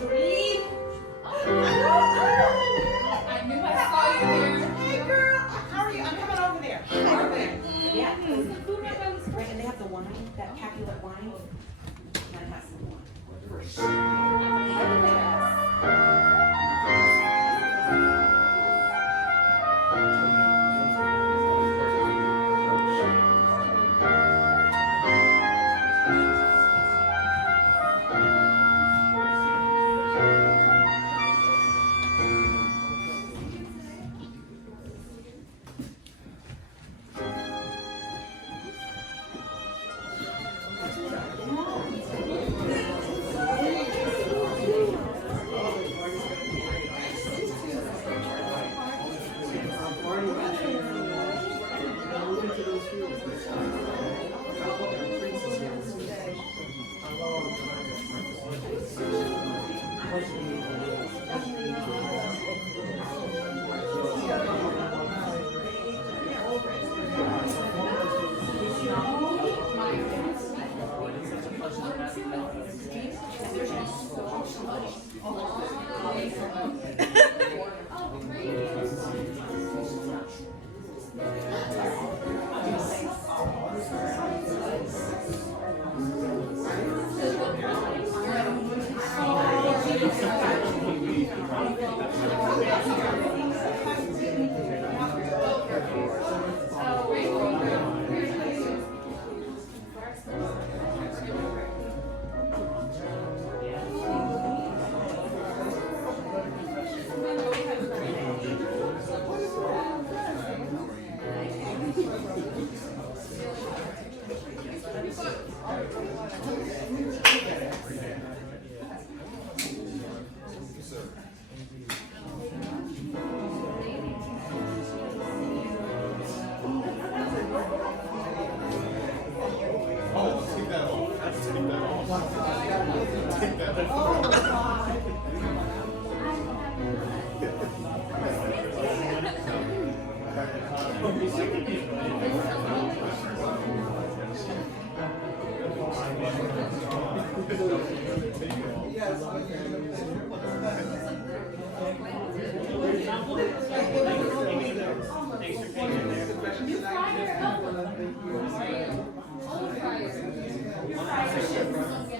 Breathe. I knew I saw you there. Hey girl, how are you? I'm coming over there. Over there. Yeah. Right, and they have the wine, that Capulet wine. And I have some more.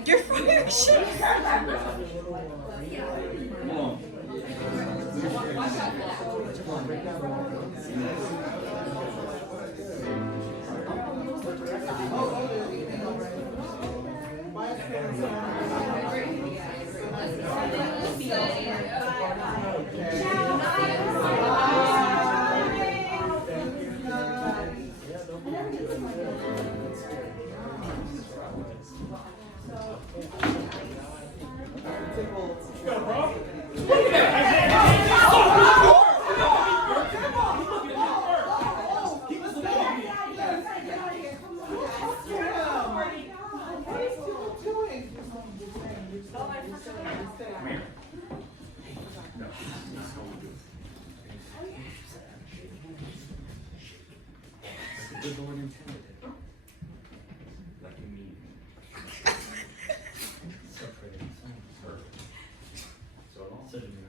Your fryer shit. The Lord intended it. Like you mean. So pretty. So sitting there.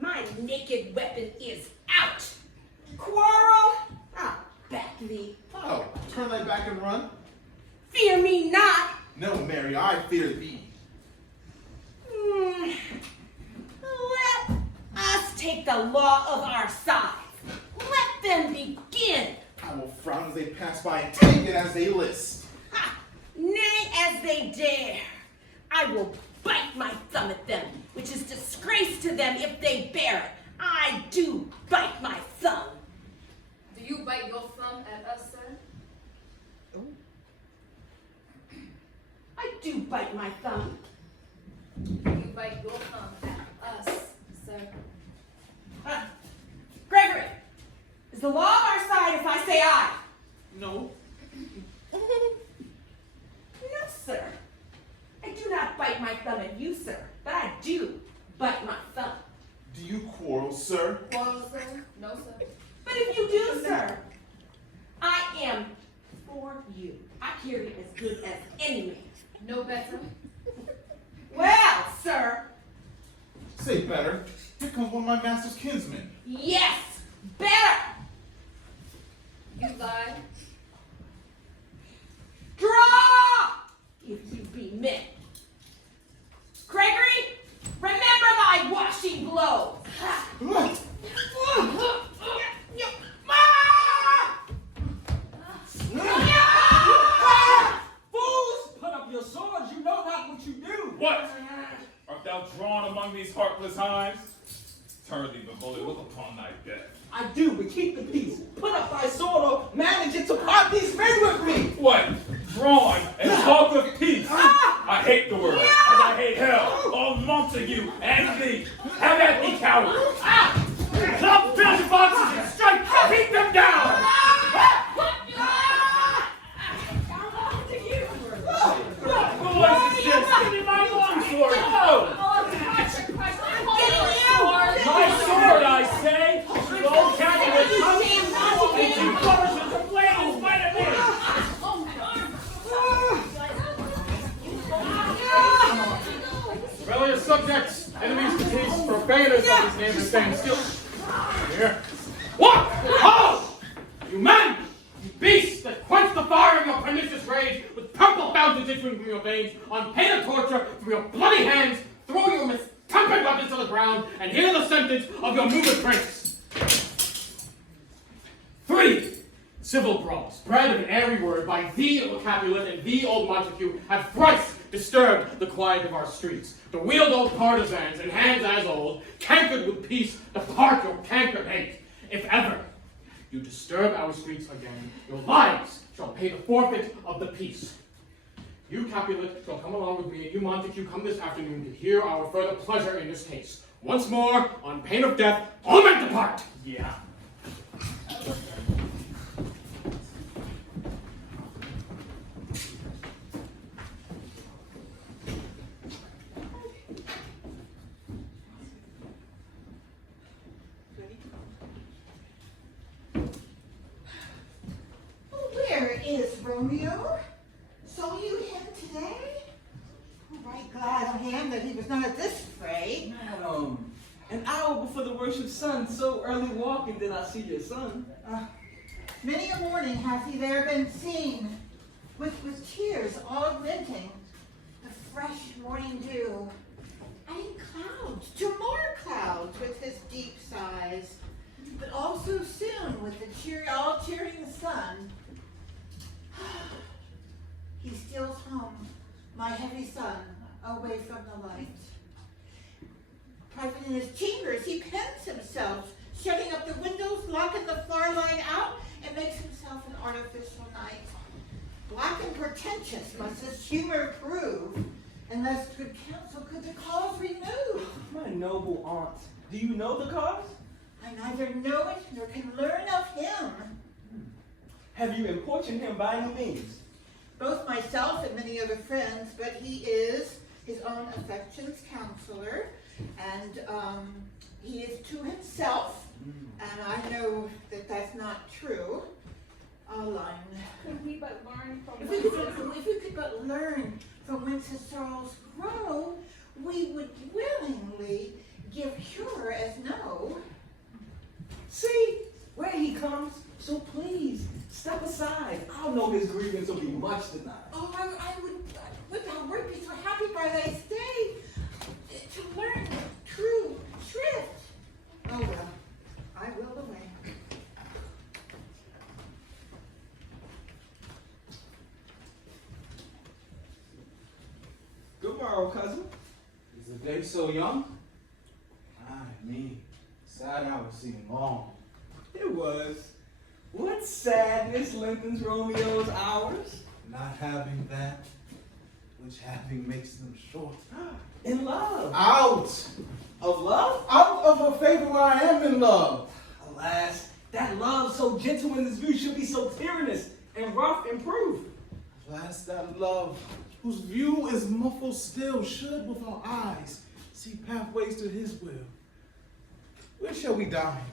My naked weapon is out. Quarrel? Ah, Beckley. Oh, turn thy back and run? Fear me not. No, Mary, I fear thee. Let us take the law of our side. Let them begin. I will frown as they pass by and take it as they list. Ha! Nay, as they dare. I will bite my thumb at them, which is disgrace to them if they bear it. I do bite my thumb. Do you bite your thumb at us, sir? I do bite my thumb. Do you bite your thumb at us, sir? Gregory, is the law of our side if I say I? No. No, sir. I do not bite my thumb at you, sir, but I do bite my thumb. Do you quarrel, sir? Quarrel, sir? No, sir. But if you do, sir, I am for you. I carry it as good as any man. No better. Well, sir, Say better. Here comes one of my master's kinsmen. yes, better. You lie. Draw, if you be men. Gregory, remember thy washing blows. Fools! Put up your swords, you know not what you do! What? Art thou drawn among these heartless hives? Turn thee the bully, look upon thy death. I do, but keep the peace. Put up thy sword or manage it to part these men with me! What? Drawn and talk of peace? I hate the word, as I hate hell, all Montague and thee. Have at thee, coward! Club filthy boxes and strike, beat them down! Boys, still sticking my longsword! Oh! My sword, I say! The old Catholic comes and two flourishes of blade in spite of me! Rebellious subjects, enemies to peace, profaners of his name, and stand still. Here. What? Halt! You men! You beasts that quench the fire of your pernicious rage with purple fountains issuing from your veins, on pain of torture, from your bloody hands, throw your mistempered weapons to the ground, and hear the sentence of your movement prince. 3. Civil brawls, bred of an airy word by thee, O Capulet, and thee, old Montague, have thrice disturbed the quiet of our streets. The wheeled old partisans, and hands as old, cankered with peace, depart your cankered hate. If ever you disturb our streets again, your lives shall pay the forfeit of the peace. You, Capulet, shall come along with me, and you, Montague, come this afternoon to hear our further pleasure in this case. Once more, on pain of death, all men depart! Yeah. Where is Romeo? Saw you him today? Right glad I am that he was not at this fray. An hour before the worship sun, so early walking did I see your son. Many a morning hath he there been seen, with tears all glinting, the fresh morning dew, and clouds, to more clouds with his deep sighs, but also soon with the all cheering sun. He steals home, my heavy son, away from the light. Private in his chambers, he pens himself, shutting up the windows, locking the far light out, and makes himself an artificial night. Black and pretentious must his humor prove, unless good counsel could the cause remove. My noble aunt, do you know the cause? I neither know it nor can learn of him. Have you importuned him by any means? Both myself and many other friends, but he is his own affections counselor, and he is to himself, and I know that that's not true. Aline. Could we but learn from If we could but learn from whence his sorrows grow, we would willingly give cure as no. See, where he comes, so please, step aside. I know his grievance will be much denied. Oh, I would be so happy by thy stay to learn the true shrift. Oh well, I will away. Good morrow, cousin. Is the day so young? Ay, me. Sad hours seem long. It was. What sadness lengthens Romeo's hours? Not having that which having makes them short. In love. Out! Of love? Out of a favor where I am in love. Alas, that love so gentle in this view should be so tyrannous and rough in proof. Alas, that love, whose view is muffled still, should with our eyes see pathways to his will. Where shall we dine?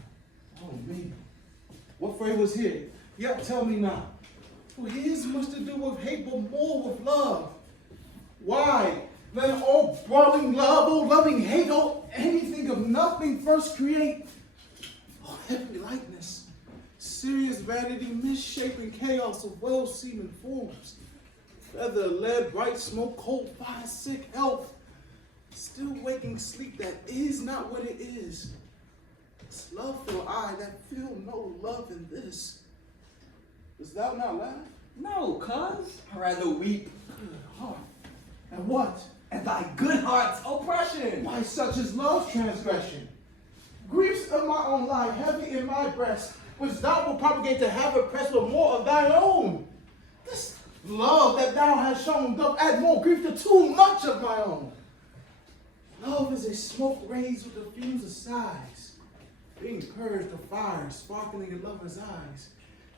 Oh, me. What fray was here? Yet tell me not. For his much to do with hate, but more with love. Why? Then all brawling love, oh loving hate, oh anything of nothing first create. Oh heavenly likeness, serious vanity, misshapen chaos of well-seeming forms. Feather, lead, bright smoke, cold fire, sick health. Still waking sleep that is not what it is. This love feel I that feel no love in this. Dost thou not laugh? No, cuz. I rather weep Good heart. And what? at thy good heart's oppression. Why such is love's transgression? Griefs of my own life, heavy in my breast, which thou wilt propagate to have oppressed with more of thine own. This love that thou hast shown doth add more grief to too much of my own. Love is a smoke raised with the fumes of sighs, being purged of fire, sparkling in lovers' eyes,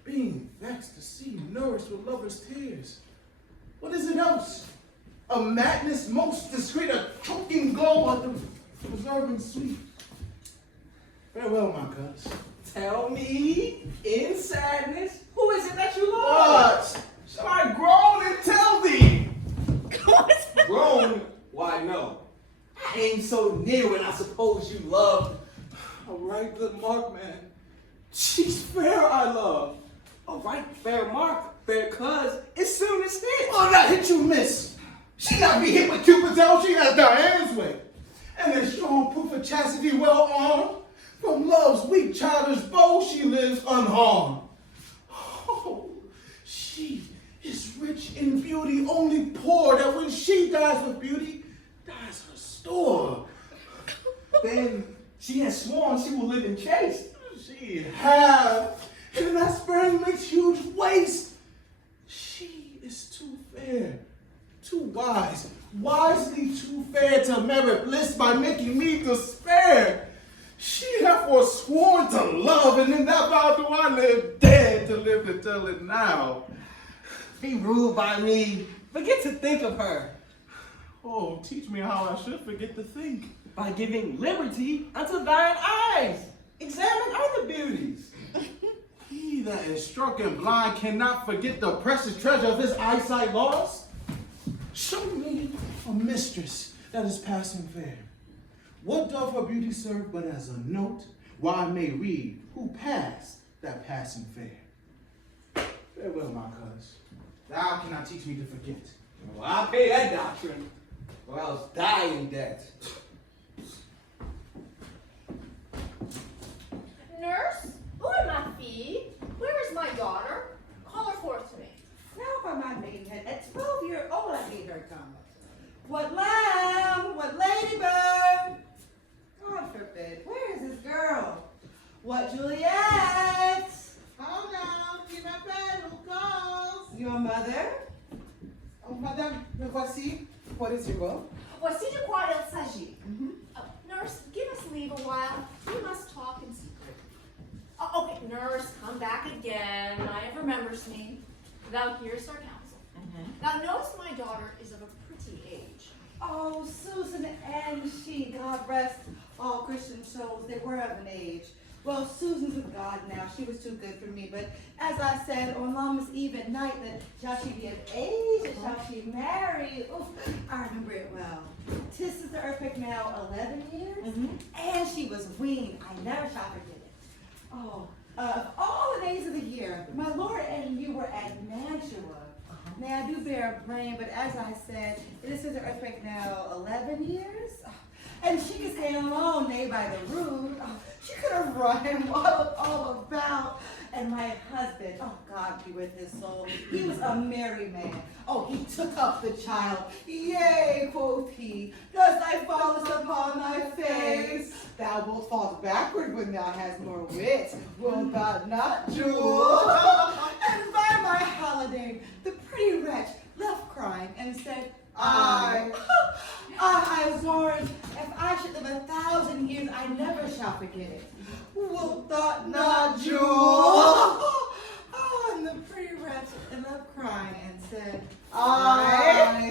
being vexed to see nourished with lovers' tears. What is it else? A madness most discreet, a choking glow of the preserving sweet. Farewell, my cuz. Tell me, in sadness, who is it that you love? What? Shall I groan and tell thee? Grown? Why, no. I ain't so near when I suppose you love. A right good mark, man. She's fair, I love. A right fair mark, fair cuz, as soon as hit. Oh, that hit you, miss. She not be hit with Cupid's arrow, she has Diana's way. And a strong proof of chastity well armed. From love's weak childish bow she lives unharmed. Oh, she is rich in beauty, only poor that when she dies with beauty, dies her store. Then she has sworn she will live in chaste. She have, and that sparing makes huge waste. She is too fair, too wise, wisely too fair to merit bliss by making me despair. She hath forsworn to love, and in that vow do I live, dead to live to tell it now. Be ruled by me. Forget to think of her. Oh, teach me how I should forget to think. By giving liberty unto thine eyes. Examine other beauties. He that is struck and blind cannot forget the precious treasure of his eyesight lost. Show me a mistress that is passing fair. What doth her beauty serve but as a note, where I may read who passed that passing fair? Farewell, my cuz. Thou cannot teach me to forget. Well, I'll pay that doctrine, or else die in debt. Nurse, who am I feed? Where is my daughter? Call her forth to me. Now by my maidenhead, at 12 years old I made her come. What lamb, what ladybird? God forbid, where is this girl? What Juliet? Oh no, qui m'appelle, who calls? Your mother? Oh, madame, me voici. What is your will? Voici de quoi il s'agit. Nurse, give us leave a while. We must talk in secret. Oh, okay, nurse, come back again. Maya remembers me. Thou hearest our counsel. Now, notice my daughter is of a pretty age. Oh, Susan and she, God rest all Christian souls, they were of an age. Well, Susan's with God now. She was too good for me. But as I said on Lammas Eve at night, that shall she be of age and shall she marry? Oof, I remember it well. Tis the earthquake now 11 years, and she was weaned. I never shall forget it. Oh, of all the days of the year, dear, my lord and you were at Mantua. Now, I do bear blame, but as I said, this is an earthquake now 11 years. And she could stay alone, nay, by the root. She could have run and waddled all about. And my husband, oh God be with his soul, he was a merry man. Oh, he took up the child. Yea, quoth he, does thy fallest upon thy face? Thou wilt fall backward when thou hast more wit. Wilt thou not, Jewel? And by my holiday, the pretty wretch left crying and said, I warrant, if I should live 1,000 years, I never shall forget it. Wilt thou not, Jewel? Oh, and the pretty wretch left crying and said, I.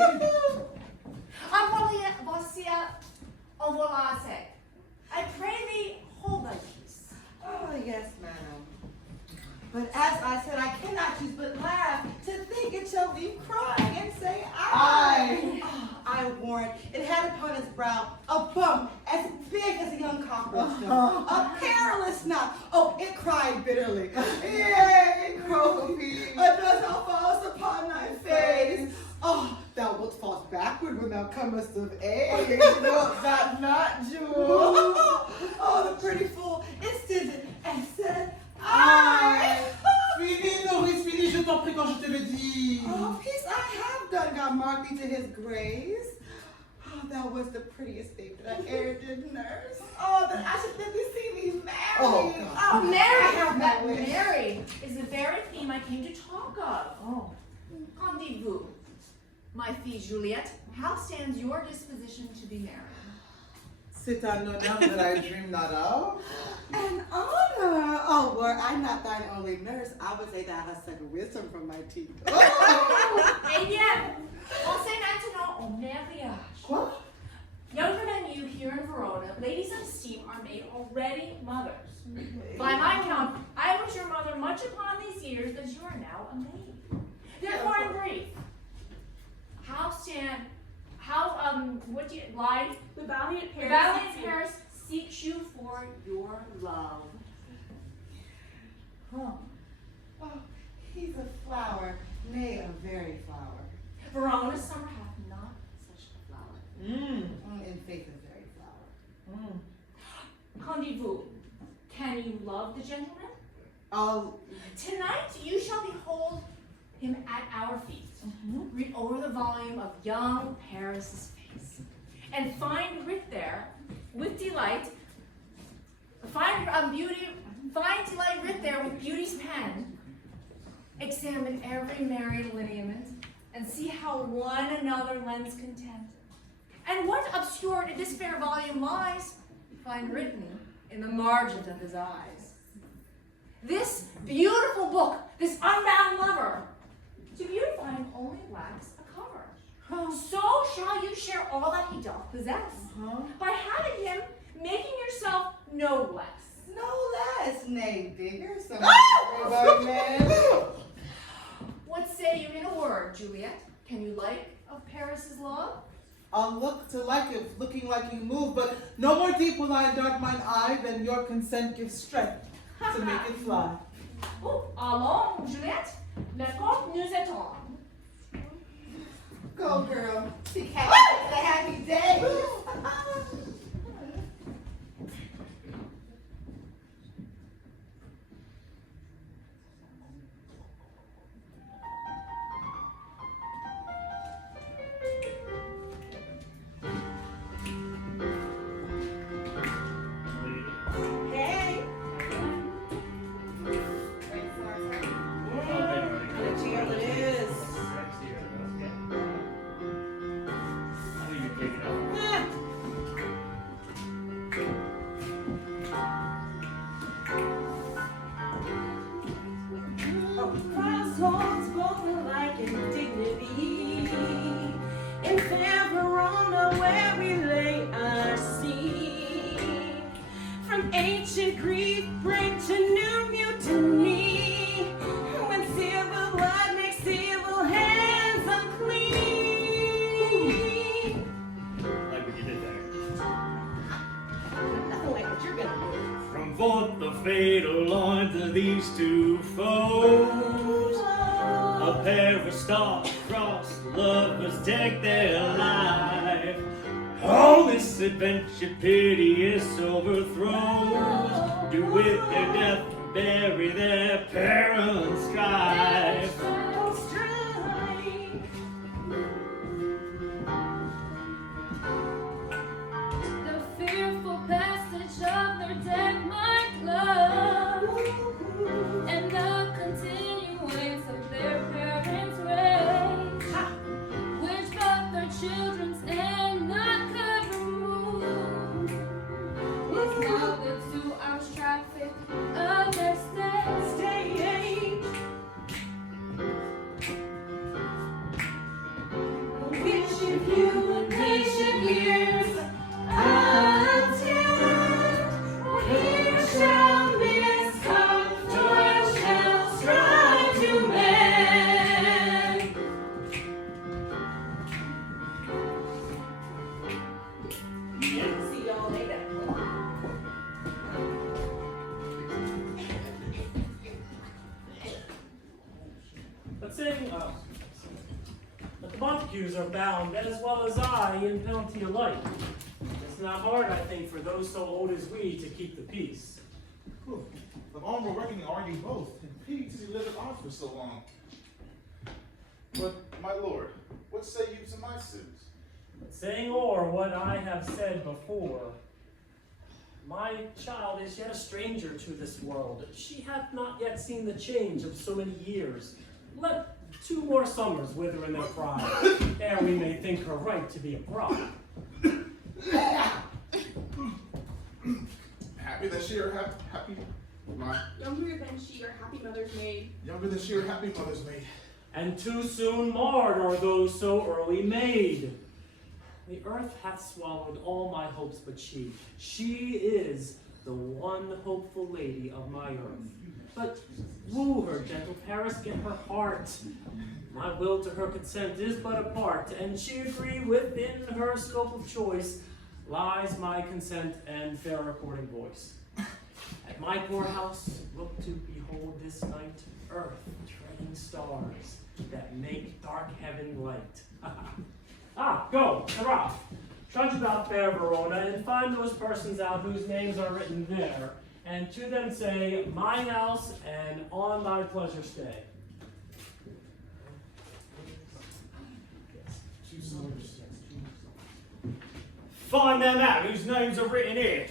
I pray thee, hold thy peace. Oh, yes, madam. But as I said, I cannot choose but laugh to think it shall leave crying and say, I. Oh, I warrant it had upon its brow a bump as big as a young cockroach stone, a perilous knot. Oh, it cried bitterly. Yea, quoth he, does thou fallest upon thy face? Oh, thou wilt fall backward when thou comest of age. Wilt thou not, Jewel? Oh, the pretty fool insisted and said, I. Fini, Norris, fini, je t'en prie quand je te le dis. Oh, peace I have done, God mark thee to his grace. Oh, that was the prettiest thing that I ever did, nurse. Oh, that I should live to see me married. Oh, Oh, Mary! have that wish. Mary is the very theme I came to talk of. Oh. Qu'en dites-vous? My fille Juliette, how stands your disposition to be married? C'est un honneur that I dream not of. An honor. Oh, were I not thine only nurse, I would say thou hast such wisdom from my teeth. Eh bien, on sait maintenant au mariage. Quoi? Younger than you here in Verona, ladies of esteem are made already mothers. By my count, I was your mother much upon these years as you are now a maid. Therefore, in brief, what do you like? The valiant The Paris. valiant Paris seeks you for your love. Huh. Oh, he's a flower, nay, a very flower. Verona's summer hath not such a flower. In faith, a very flower. Qu'en dites-vous? Can you love the gentleman? Oh, Tonight you shall behold him at our feet. Read over the volume of young Paris's face, and find writ there with delight. Find delight writ there with beauty's pen. Examine every merry lineament, and see how one another lends content. And what obscured in this fair volume lies, find written in the margins of his eyes. This beautiful book, this unbound lover, to beautify him only lacks a cover. So shall you share all that he doth possess, by having him, making yourself no less. no less, nay, bigger, some What say you in a word, Juliet? Can you like of Paris's love? I'll look to like it, looking like you move, but no more deep will I dart mine eye than your consent gives strength to make it fly. Oh, allons, Juliet, le comte nous attend. Go, girl. Seek happy, the happy day. Hey. What deal it is. two foes, a pair of star-crossed lovers take their life. All this adventure piteous overthrows, do with their death bury their parents' strife. The fearful passage of their dead might love, and the continuance of their parents' race, which but their children's end not could remove, is now the 2 hours traffic of their stage. Which of you impatient ears attend, here shall this come, toil shall strive to mend. See y'all later. But saying, that the Montagues are bound, as well as I, in penalty alike. It's not hard, I think, for those so old as we to keep the peace. Of honorable reckoning are you both, and pity to live at odds for so long. But, my lord, what say you to my suits? But saying o'er what I have said before, my child is yet a stranger to this world. She hath not yet seen the change of so many years. Let 2 more summers wither in their pride, ere we may think her right to be a bride. Happy that she are happy, my Younger than she, your happy mother's maid. younger than she are happy mother's maid. And too soon marred are those so early made. The earth hath swallowed all my hopes but she. She is the one hopeful lady of my earth. But woo her, gentle Paris, get her heart. My will to her consent is but a part, and she agree within her scope of choice lies my consent and fair according voice. At my poor house look to behold this night earth treading stars that make dark heaven light. Go, Seraph, trudge about fair Verona and find those persons out whose names are written there, and to them say, mine house and on thy pleasure stay. Find them out whose names are written here.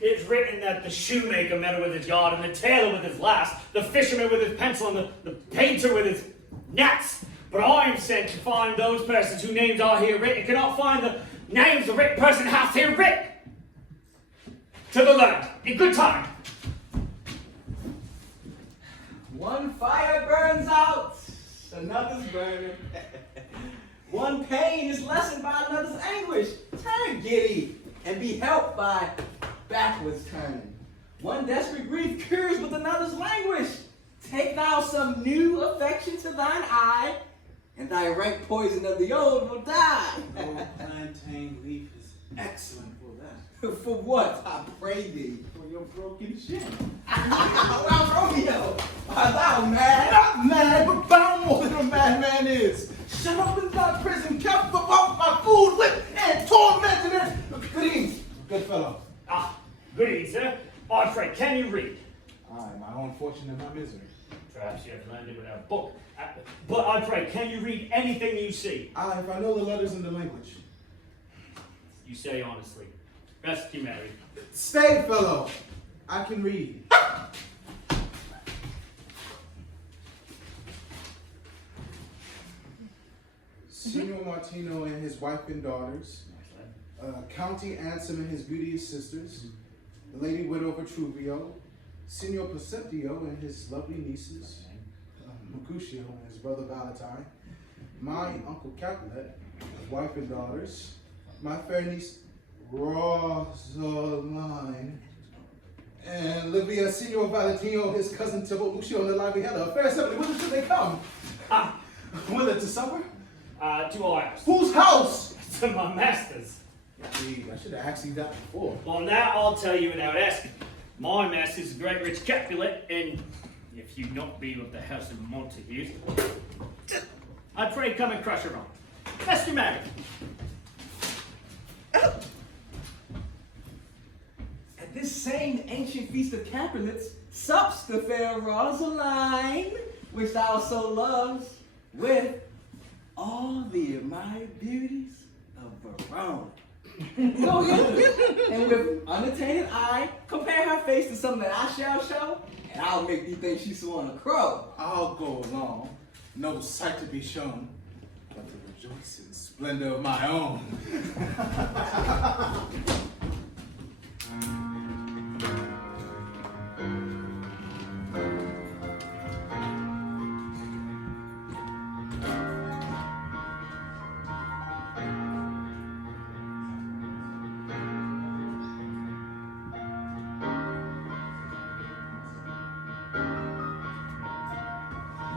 It's written that the shoemaker meddled with his yard, and the tailor with his lass, the fisherman with his pencil, and the painter with his nets. But I am sent to find those persons whose names are here written, cannot find the names the written person hath here written. To the learned, in good time. One fire burns out, another's burning. One pain is lessened by another's anguish. Turn giddy and be helped by backwards turning. One desperate grief cures with another's languish. Take thou some new affection to thine eye, and thy rank poison of the old will die. Oh, plantain leaf is excellent for that. For what, I pray thee? For your broken shin. Well, Romeo, art thou mad? Not mad, but bound more than a madman is. Shut up in thy prison, kept about my food, whipped and tormented it. Good evening, good fellow. Good evening, sir. I pray, can you read? Aye, my own fortune and my misery. Perhaps you have landed without a book. But I pray, can you read anything you see? Aye, if I know the letters in the language. You say honestly. Rest you married. Stay, fellow. I can read. Signor Martino and his wife and daughters, County Anselm and his beauteous sisters, the Lady Widow Vitruvio, Signor Perceptio and his lovely nieces, Mercutio and his brother Valentine, my Uncle Capulet, his wife and daughters, my fair niece Rosaline, and Livia Signor Valentino, his cousin Tybalt Lucio, and the lively Hella. A fair assembly, whither should they come? Whither to supper? To our house. Whose house? To my master's. Indeed, I should have asked you that before. Well, now I'll tell you without asking. My master's a great rich Capulet, and you not be of the house of Montagues, I pray come and crush her on. Best you married. At this same ancient feast of Capulet, sups the fair Rosaline, which thou so loves, with all the admired beauties of Verona. Go hither, and with unattainted eye, compare her face to some that I shall show, and I'll make thee think she's on a crow. I'll go along, no sight to be shown, but the rejoicing splendor of my own.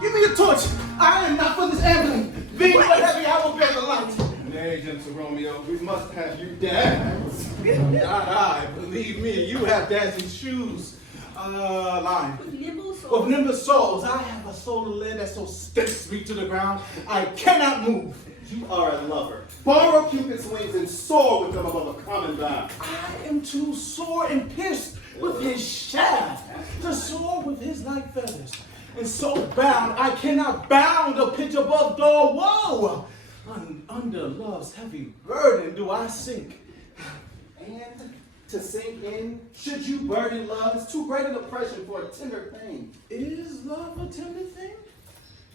Give me a torch. I am not for this ambling. Being but heavy, I will bear the light. Nay, gentle Romeo, we must have you dance. Not I, believe me, you have dancing shoes. Line. With nimble With souls. nimble souls, I have a soul of lead that so sticks me to the ground, I cannot move. You are a lover. Borrow Cupid's wings and soar with them above a common bound. I am too sore and pierced with his shaft to soar with his light feathers. And so bound, I cannot bound a pitch above door. Whoa! Under love's heavy burden do I sink. And to sink in, should you burden love, is too great an oppression for a tender pain. Is love a tender thing?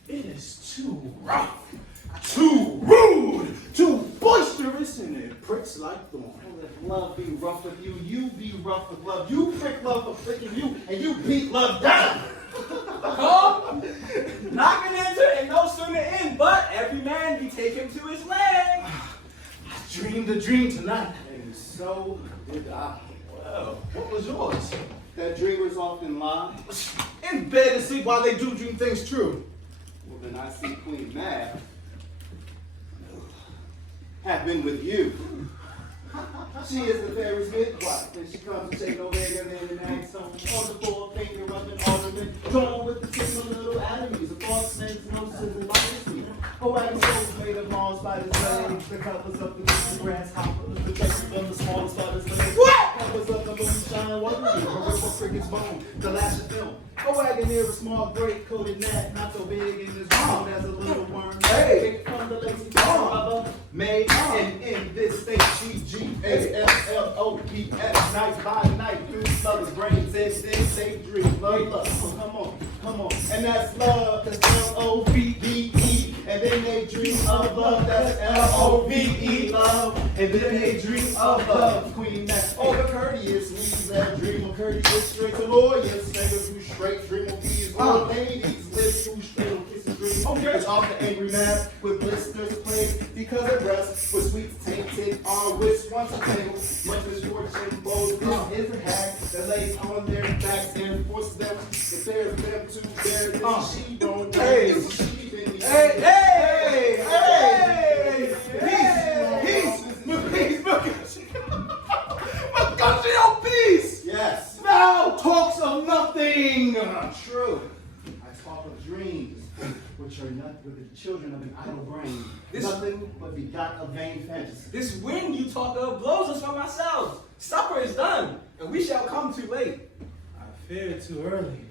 It is too rough, too rude, too boisterous, and it pricks like thorns. Oh, let love be rough with you, you be rough with love. You prick love for pricking you, and you beat love down. Come, knocking into and no sooner in, but every man be taken to his land. I dreamed a dream tonight. And so did I. Well, what was yours? That dreamers often lie. In bed and sleep while they do dream things true. Well, then I see Queen Mab have been with you. She is the fairy's midwife, and she comes to take Omega and then acts on the four-finger rubbing ornament, drawn with the single little atomies of false snakes, noses, and modesty. A wagon soul made of Mars by the legs, the covers of the grasshoppers, the dresses from the smallest spiders, the legs, covers of the moonshine, wondering, a ripple cricket's bone, the lash of film. A wagon near a small great-coated gnat, not so big in his round as a little worm. Hey, from the lazy rubber, made and in this state, G-G-A-S-L-O-P-S, night by night, through mother's brains, they dream, love, come on, and that's love, that's L-O-V-E, and then they dream of love, that's L-O-V-E, love, and then they dream of love, Queen Mac, oh, the courteous, leaves that dream of courteous, straight to lawyers, fingers who straight, dream of these old ladies, lips who straight, kisses dream, okay, it's off the angry man, with blisters plagued, because it rests, with sweets tainted, our wish once a table, much misfortune, both this is a hack, that lays on their backs and forces them, if there's them to bear this, she don't Hey. know, she been Peace! Yes. Thou talks of nothing! True. I talk of dreams, which are not with the children of an idle brain. Nothing but begot of vain fantasy. This wind you talk of blows us from ourselves. Supper is done, and we shall come too late. I fear too early,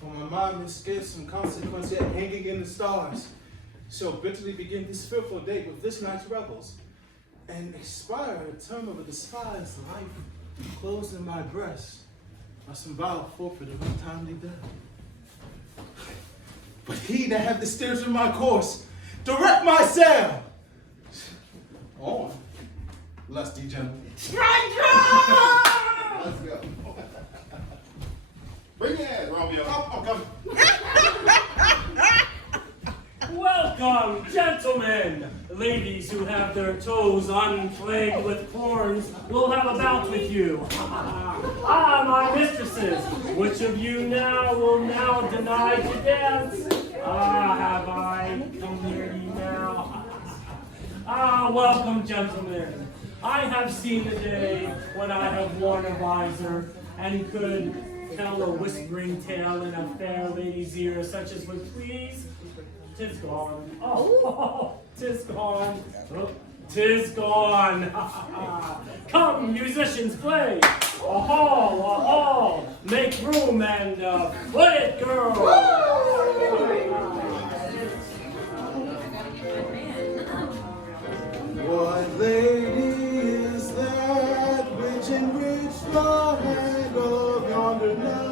for my mind is scarce some consequence yet hanging in the stars. Shall bitterly begin this fearful day with this night's revels, and expire a term of a despised life closed in my breast by some vile forfeit of untimely death. But he that hath the steers in my course, direct my sail! On, lusty gentleman. Let's go. Bring your ass, Romeo. I'm coming. Welcome, gentlemen! Ladies who have their toes unplagued with corns will have a bout with you. My mistresses, which of you now will now deny to dance? Have I come near you now? Welcome, gentlemen. I have seen the day when I have worn a visor and could tell a whispering tale in a fair lady's ear, such as would please. 'Tis gone. Oh, 'tis gone. Oh, 'tis gone. Come, musicians, play. A hall, make room and play it, girl. What lady is that which enriched the hand of yonder knight?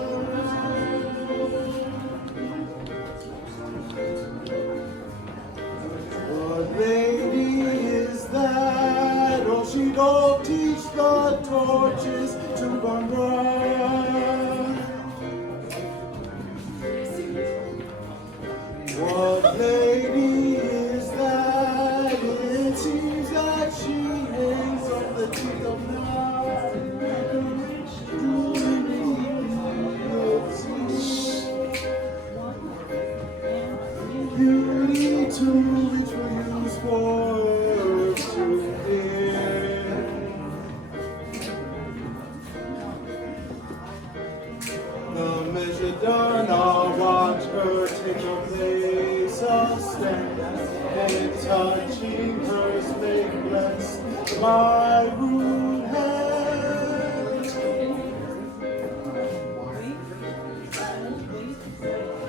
What lady is that? Oh, she don't teach the torches to burn bright. What lady is that? It seems that she hangs on the teeth of night. Beauty to which we use for to hear. The measure done, I'll watch her take a place of stand, and touching hers make bless my rude hand.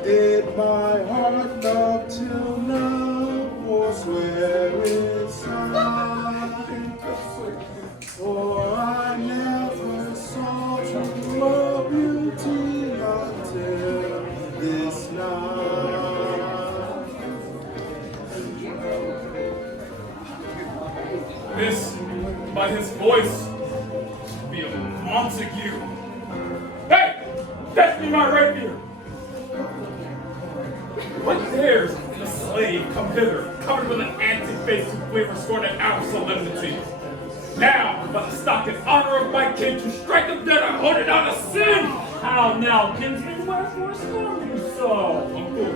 Did my heart love till now, or swear it's signed? For I never saw true beauty until this night. This, by his voice, be a Montague. Hey! Fetch me my rapier! What dares the slave come hither, covered with an antic face who flavors scorn at our solemnity? Now, by the stock and honor of my king, to strike him dead, I hold it out a sin! How now, kinsman, wherefore scorn you so? Uncle,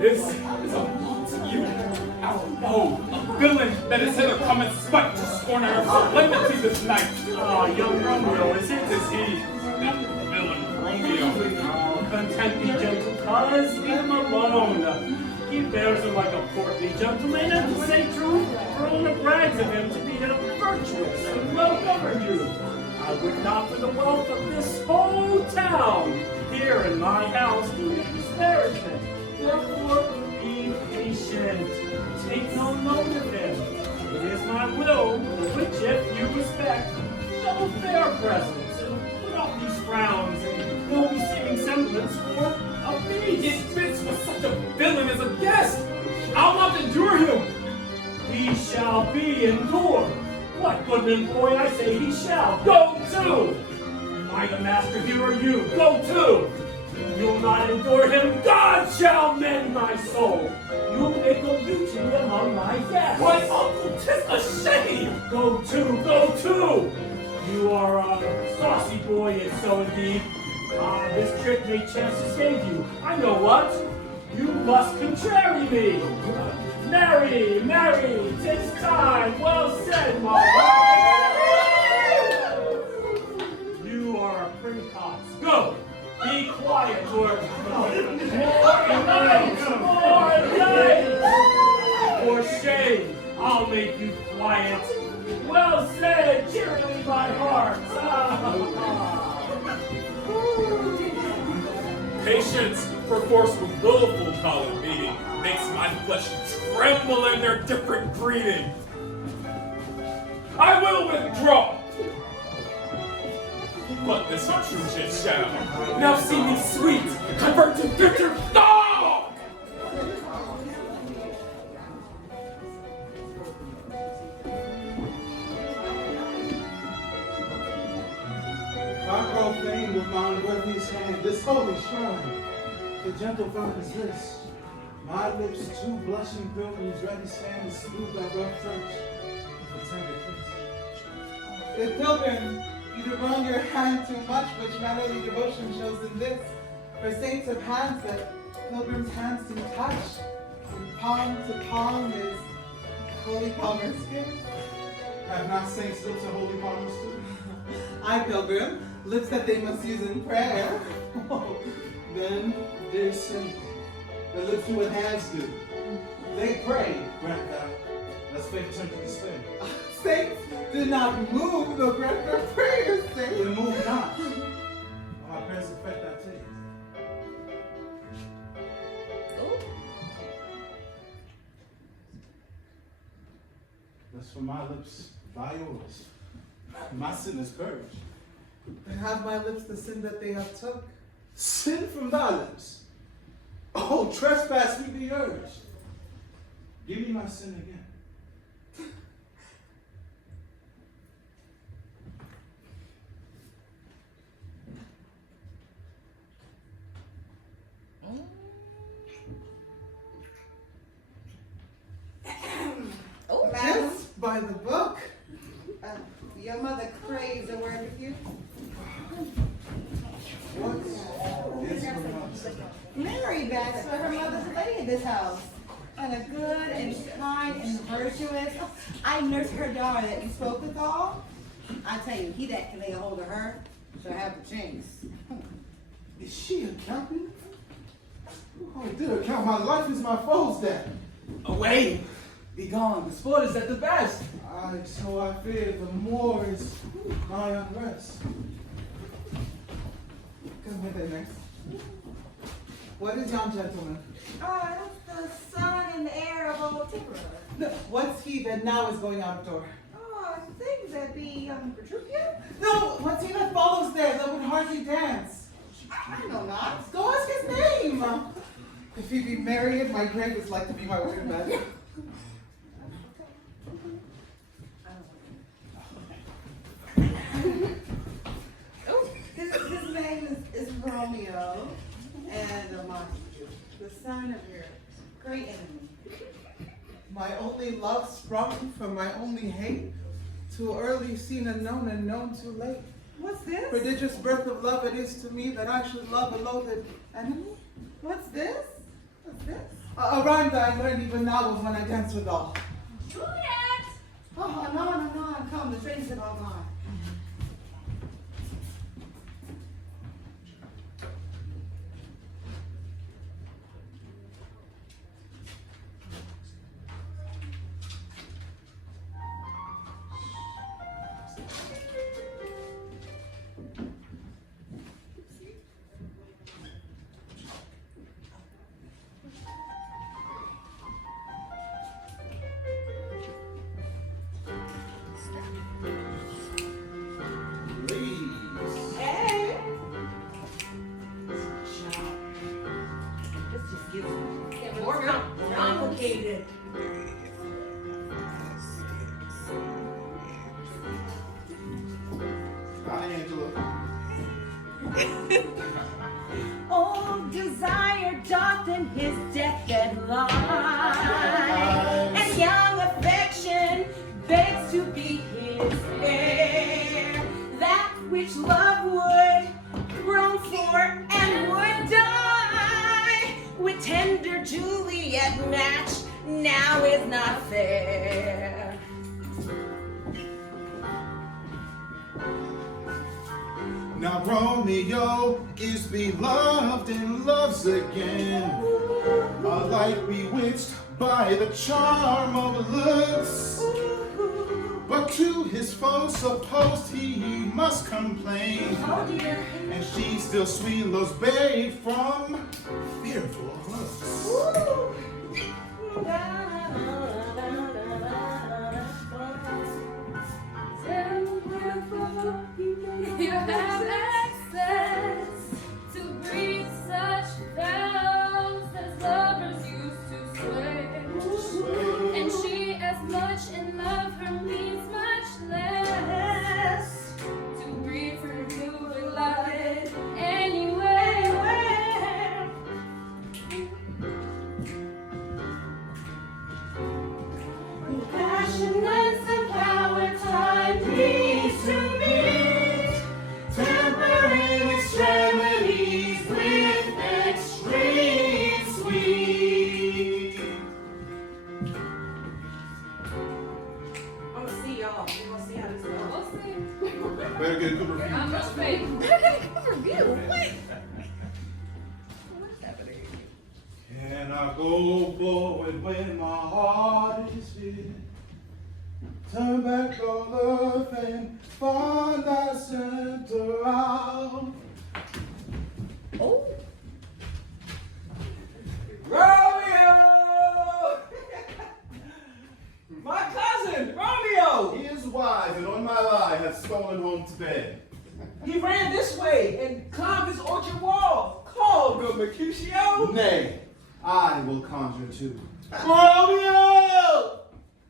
this is a Montague, our foe, a villain that is hither come and smite to scorn our solemnity this night. Ah, young Romeo, is it? Is he, that villain Romeo? Oh, content be gentle, cuz, leave him alone. He bears him like a portly gentleman, and to say truth, Verona brags of him to be a virtuous and well-governed youth. I would not for the wealth of this whole town, here in my house, do any disparagement. Therefore, be patient. Take no note of him. It is my will, which if you respect, show fair presence, and put off these frowns, and no beseeming semblance for a beast. It fits with such a villain as a guest. I'll not endure him. He shall be endured. What goodman boy I say he shall. Go to! Am I the master here or you? Go to! You'll not endure him. God shall mend my soul. You'll make a beauty among my guests. My uncle, 'tis a shame. Go to! You are a saucy boy, and so indeed. This trick may chance to save you. I know what. You must contrary me. Marry, 'tis time. Well said, my lord. You are a pretty cox. Go. Be quiet, or more night. For shame, I'll make you quiet. Well said, cheerily, my heart. Patience, perforce with willful color meeting, makes my flesh tremble in their different breeding. I will withdraw. But this intrusion shall now see me sweet, convert to bitter dog! I profane with my unworthy hand this holy shrine. The gentle vine is this. My lips two blushing pilgrims ready stand to salute thy rough touch with tender kiss. If pilgrim, you do wrong your hand too much, which mannerly devotion shows in this. For saints have hands that pilgrims' hands do touch. From palm to palm is holy palmer's gift. Have not saints lips a holy promise to? I, pilgrim, Lips that they must use in prayer. Then, dear saint, the lips do what hands do. They pray, grant thou. Lest faith turn to despair. Saints do not move, though grant their prayers, They saints. move not. My prayers affect thy taste. Lest from my lips, by yours, my sin is purged. And have my lips the sin that they have took. Sin from thy lips. Oh, trespass me the urge. Give me my sin again. Just by the book. Your mother craves a word with you. What is her mother? Mary begs for her mother's lady in this house. And a good and kind and virtuous. I nursed her daughter that you spoke with all. I tell you, he that can lay a hold of her shall have the chance. Is she a captain? Oh, dear count, my life is my foe's death. Away! Be gone. The sport is at the best. Aye, so I fear the more is my unrest. Come with it, nurse. What is yon gentleman? Oh, that's the son and heir of old Tipper. No, what's he that now is going out of door? Oh, things that be Petruchia? No, what's he that follows there that would hardly dance? I know not. Go ask his name. If he be married, my grave is like to be my word bed. His name is Romeo and Montague, the son of your great enemy. My only love sprung from my only hate, too early seen and known too late. What's this? Prodigious birth of love it is to me that I should love a loathed enemy. What's this? What's this? A rhyme that I learned even now was when I danced with all. Juliet! Oh, no, come, the train's about gone. Ladies. Hey! This just gets more complicated. Hi, Angela. Old desire doth in his deathbed lie, and young affection begs to be his heir. That which love would groan for and would die, with tender Juliet match now is not fair. Now Romeo is beloved and loves again, alike bewitched by the charm of looks. But to his foes supposed he must complain, and she still sweet loves babe from fearful looks. You have access to breathe such vows as lovers used to swear. And she as much in love her means much less to breathe from you beloved anywhere. And I go forward when my heart is filled. Turn back all earth and find thy center out. Oh. Romeo! My cousin, Romeo! He is wise and on my lie has stolen home to bed. He ran this way and climbed this orchard wall. Call, good Mercutio. Nay, I will conjure too. Romeo!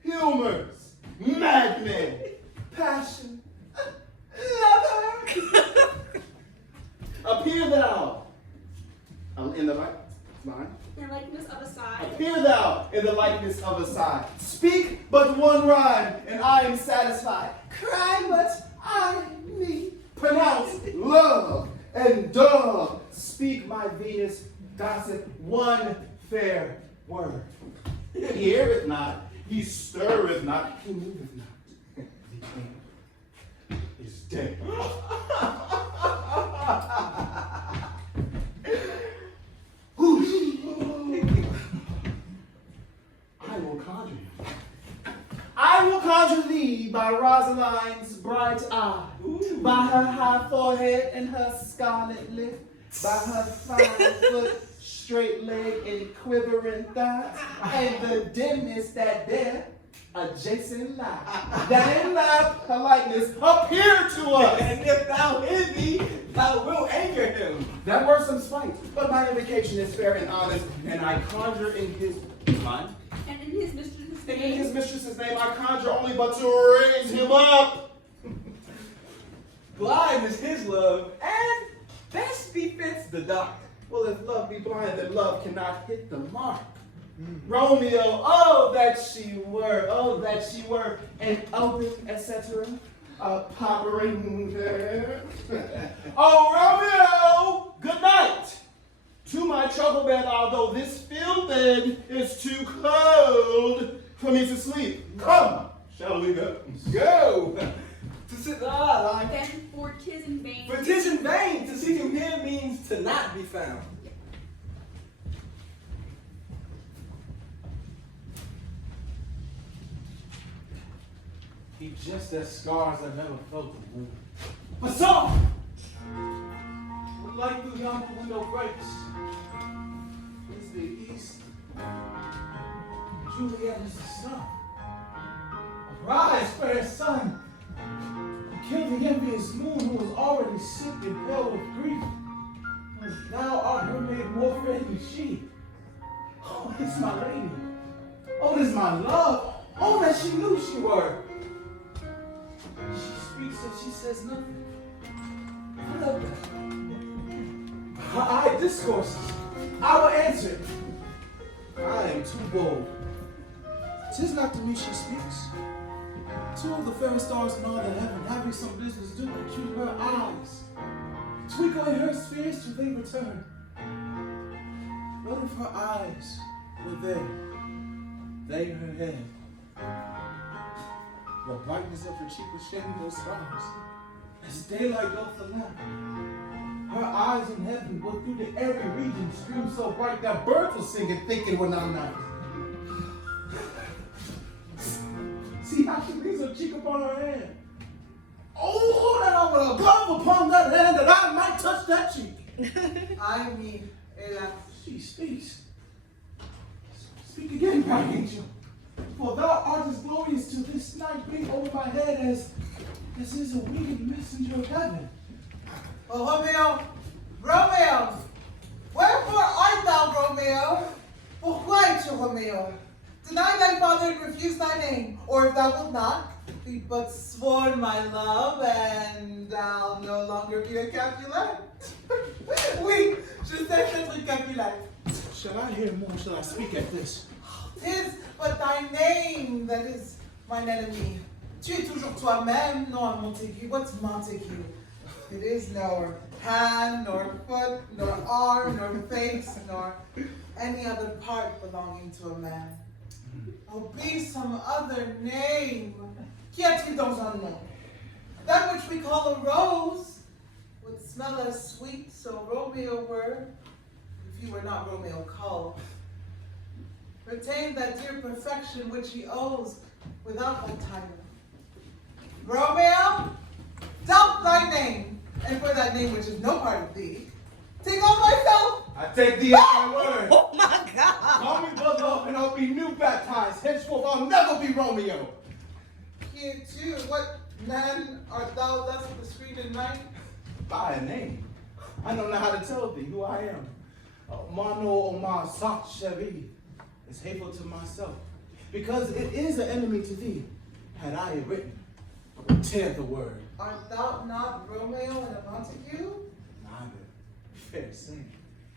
Humors, madmen, passion, lover. Appear thou in the light. Mine. Your likeness of a side. Appear thou in the likeness of a sigh. Speak but one rhyme, and I am satisfied. Cry but I me. Pronounce love and dove. Speak my Venus, gossip one fair word. He heareth not, he stirreth not, he moveth not. The king is dead. I will conjure you. I will conjure thee by Rosaline's bright eye, by her high forehead and her scarlet lip, by her 5-foot straight leg and quivering thighs, and the dimness that there adjacent lie. That in thy politeness appear to us. And if thou hear thee, thou wilt anger him. That were some spite, but my invocation is fair and honest, and I conjure in his mind. And in his mistress's And in name. his mistress's name, I conjure only but to raise him up. Blind is his love, and best befits the dark. Well, if love be blind, then love cannot hit the mark. Romeo, oh that she were an open, etc. Poppering there. Oh, Romeo, good night. To my trouble bed, although this field bed is too cold for me to sleep. Come, shall we go? Go! To sit like Then for 'tis in vain. for 'tis in vain. To seek him here means to not be found. He just as scars I never felt the wound. But so, the light through yonder window breaks. Is the east. Juliet is the sun. Arise, fair sun. Kill the envious moon who is already sick and pale with grief. And thou art her made more fair than she. Oh, it's my lady. Oh, it is my love. Oh, that she knew she were. She speaks and she says nothing. What of that? Her eye discourses. I will answer. I am too bold. 'Tis not to me she speaks. Two of the fairest stars in all the heaven, having some business, do choose her eyes. Twinkle in her spheres till they return. What if her eyes were there? They her head. The brightness of her cheek was shedding those stars, as daylight doth the lamp. Her eyes in heaven would through the airy region stream so bright that birds will sing and thinking when I'm night. See how she leans her cheek upon her hand. Oh, that I would love upon that hand that I might touch that cheek. I mean, Ella. She speaks. Speak again, bright angel. For thou art as glorious to this night being over my head as is a winged messenger of heaven. Oh, Romeo, Romeo, wherefore art thou, Romeo? Pourquoi es-tu, Romeo? Deny thy father and refuse thy name, or if thou wilt not, be but sworn my love, and thou no longer be a Capulet. Oui, je sais être Capulet. Shall I hear more? Shall I speak at this? 'Tis but thy name that is mine enemy. Tu es toujours toi-même, nor Montague. What's Montague? It is nor hand, nor foot, nor arm, nor face, nor any other part belonging to a man. Oh, be some other name. Qu'y a-t-il dans un nom? That which we call a rose would smell as sweet, so Romeo were, if he were not Romeo called. retain that dear perfection which he owes without that title. Romeo, doubt thy name, and for that name which is no part of thee, take on myself. I take thee at my word. Oh my God! Call me brother, and I'll be new baptized. Henceforth, I'll never be Romeo. Here too, what man art thou thus discreet in night? By a name. I don't know how to tell thee who I am. Mano Omar Sak Sheri is hateful to myself, because it is an enemy to thee. Had I it written, I would tear the word. Art thou not Romeo and a Montague? Neither. Fair saying,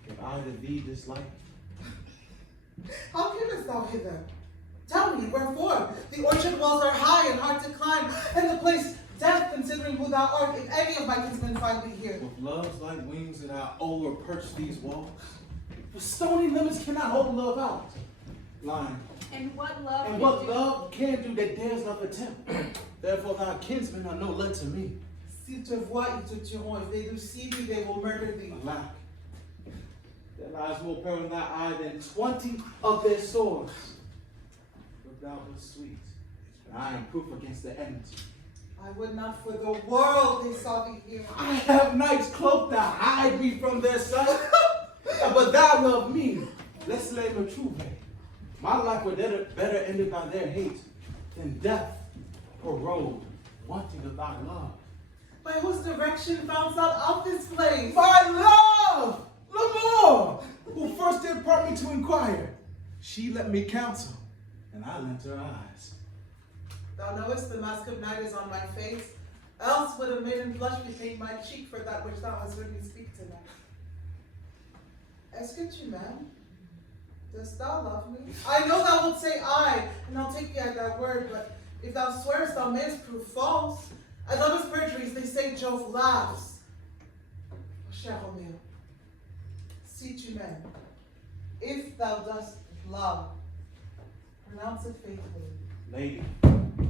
if either thee dislike. How camest thou hither? Tell me, wherefore? The orchard walls are high and hard to climb, and the place death, considering who thou art, if any of my kinsmen find thee here. With loves like wings that I overperch these walls, for stony limits cannot hold love out. Line. And what love And can what do? love can do that dares not attempt. Therefore thy kinsmen are no led to me. S'ils te voient, ils te tueront. If they do see thee, they will murder thee. Alack, there lies more peril in thy eye than 20 of their swords. But thou wast sweet, and I am proof against the enmity. I would not for the world they saw thee here. I have nights cloaked to hide me from their sight. But thou love me, let's lay me true. My life were better ended by their hate than death, paroled, wanting of thy love. By whose direction found thou out this place? My love, L'Amour, who first did part me to inquire. She let me counsel, and I lent her eyes. Thou knowest the mask of night is on my face, else would a maiden blush bepaint my cheek for that which thou hast heard me speak tonight. Est-ce que tu m'aimes? Dost thou love me? I know thou wilt say I, and I'll take thee at thy word, but if thou swearest, thou mayest prove false. At lovers' perjuries, they say Jove laughs. Oh, cher Romeo, si tu m'aimes, if thou dost love, pronounce it faithfully. Lady,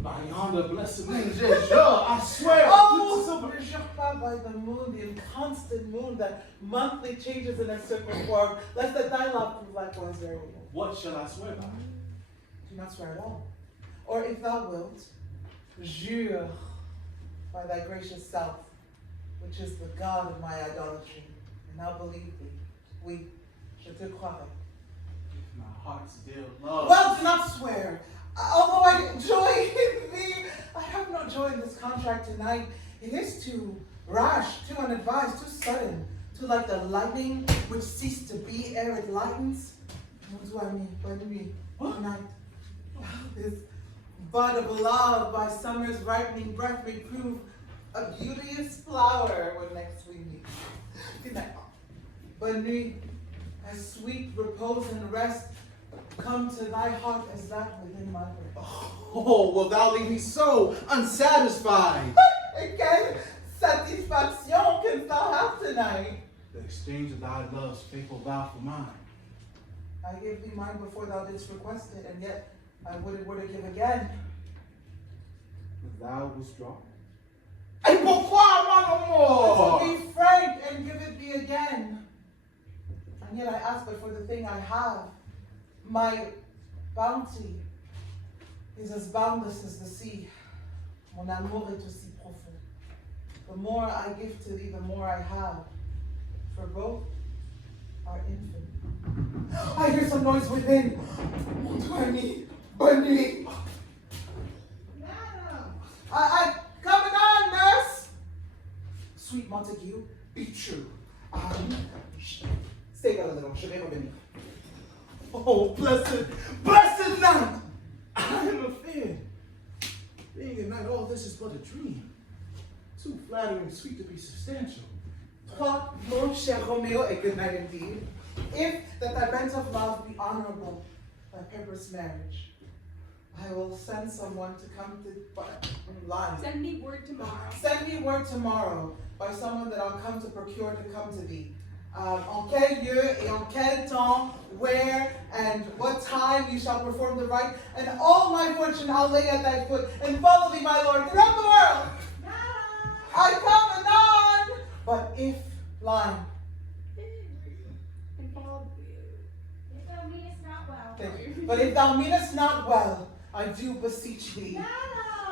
by yonder blessed moon, je jure, I swear. Oh, ne jure pas by the moon, the inconstant moon that monthly changes in a circle form, lest that thy love prove likewise variable. What shall I swear by? Do not swear at all. Or if thou wilt, jure by thy gracious self, which is the God of my idolatry, and I'll believe thee. Oui, je te croirai. My heart's dear love. Well, do not swear. Although I enjoy in thee, I have no joy in this contract tonight. It is too rash, too unadvised, too sudden, too like the lightning which ceased to be ere it lightens. What do I mean? Bonne nuit. Tonight. This bud of love by summer's ripening breath may prove a beauteous flower when next we meet. Good night. Bonne nuit. As sweet repose and rest come to thy heart as that within my breast. Oh, will thou leave me so unsatisfied? And quelle satisfaction canst thou have tonight? The exchange of thy love's faithful vow for mine. I gave thee mine before thou didst request it, and yet I were to give again. But thou withdraw. Et pourquoi, mon amour? To be frank and give it thee again. And yet I ask but for the thing I have. My bounty is as boundless as the sea. Mon amour est aussi profond. The more I give to thee, the more I have. For both are infinite. I hear some noise within. Mon Dieu, ami, bonne nuit. I coming on, nurse. Sweet Montague, be true. Stay there a little, je vais revenir. Oh, blessed night! I am afeard. Being at night, all this is but a dream. Too flattering and sweet to be substantial. Toi, mon cher Romeo, and good night indeed. If that thy bent of love be honorable, thy purpose marriage, I will send someone to come to line. Send me word tomorrow. Send me word tomorrow by someone that I'll come to procure to come to thee. En quel lieu et en quel temps, where and what time you shall perform the rite, and all my fortune I'll lay at thy foot, and follow thee, my lord, throughout the world. I come anon. But if line. And follow you. Tell me it's not well. Thank you. But if thou meanest not well, I do beseech thee,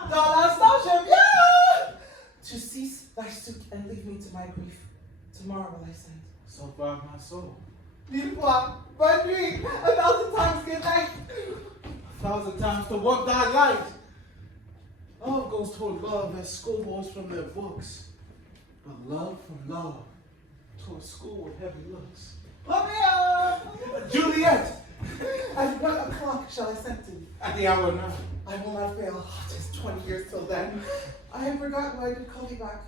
dans l'instant je viens, to cease thy suit and leave me to my grief. Tomorrow will I send. So far my soul. Mille fois, bonne nuit, 1,000 times good night. 1,000 times to work thy light. Love goes toward love as schoolboys from their books. But love from love toward school with heavy looks. Romeo! Juliet! At what o'clock shall I send to thee? At the hour now. I will not fail. 'Tis 20 years till then. I have forgotten why I did call thee back.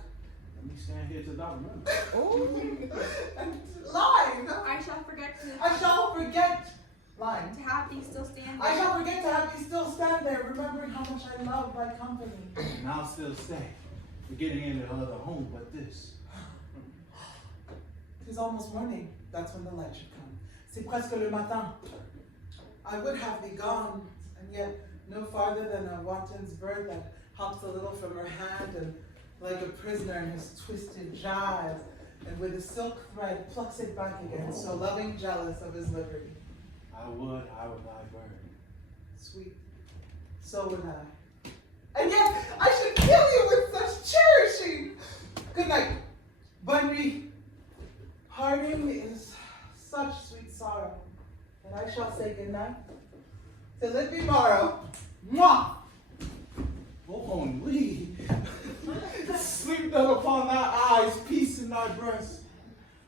Let me stand here till thou remember. And line. I shall forget to I shall forget. Line. have thee still stand I shall forget to have thee still stand there, remembering how much I love thy company. And I'll still stay, forgetting any other home but this. 'Tis almost morning. That's when the light should come. C'est presque le matin. I would have thee gone, and yet no farther than a wanton's bird that hops a little from her hand, and like a prisoner in his twisted jaws, and with a silk thread plucks it back again, so loving jealous of his liberty. I would thy bird. Sweet, so would I. And yet I should kill you with such cherishing. Good night. Bonne nuit. Parting is such sweet sorrow, and I shall say good night. Till it be morrow. Mwah! Oh, ennui. Sleep down upon thy eyes, peace in thy breast.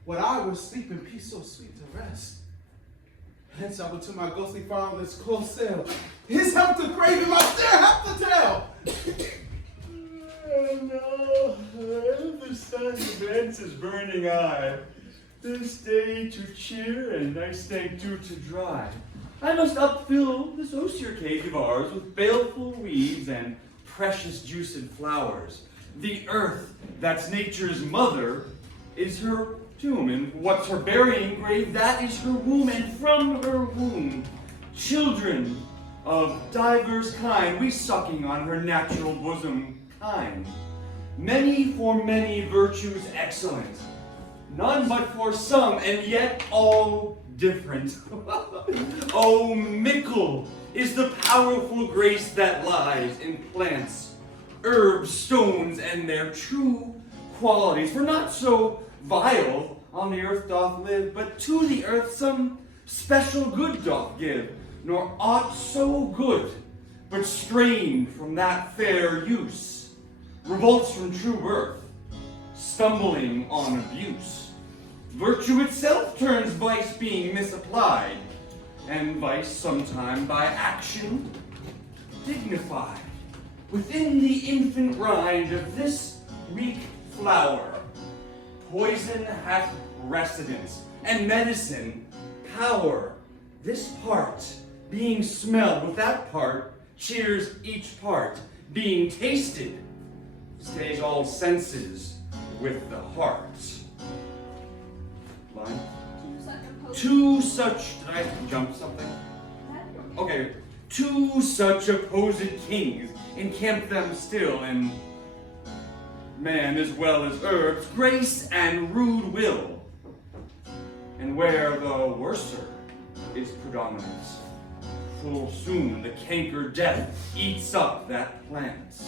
What I was sleeping, peace so sweet to rest. Hence I will to my ghostly father's close cell. His help to crave him, I still have to tell. Oh no, the sun vents his burning eye. This day to cheer and nice day too to dry. I must upfill this osier cage of ours with baleful weeds and precious juice and flowers. The earth, that's nature's mother, is her tomb, and what's her burying grave, that is her womb, and from her womb, children of diverse kind, we sucking on her natural bosom kind. Many for many virtues excellent, none but for some, and yet all different. Oh, mickle is the powerful grace that lies in plants, herbs, stones, and their true qualities. For not so vile on the earth doth live, but to the earth some special good doth give, nor aught so good, but strained from that fair use, revolts from true birth, stumbling on abuse. Virtue itself turns vice being misapplied, and vice sometime by action dignified. Within the infant rind of this weak flower, poison hath residence, and medicine power. This part, being smelled with that part, cheers each part. Being tasted, stays all senses with the heart. Line. Two such, did I jump something? Okay, two such opposed kings encamp them still, and man as well as herbs, grace and rude will. And where the worser is predominant, full soon the canker death eats up that plant.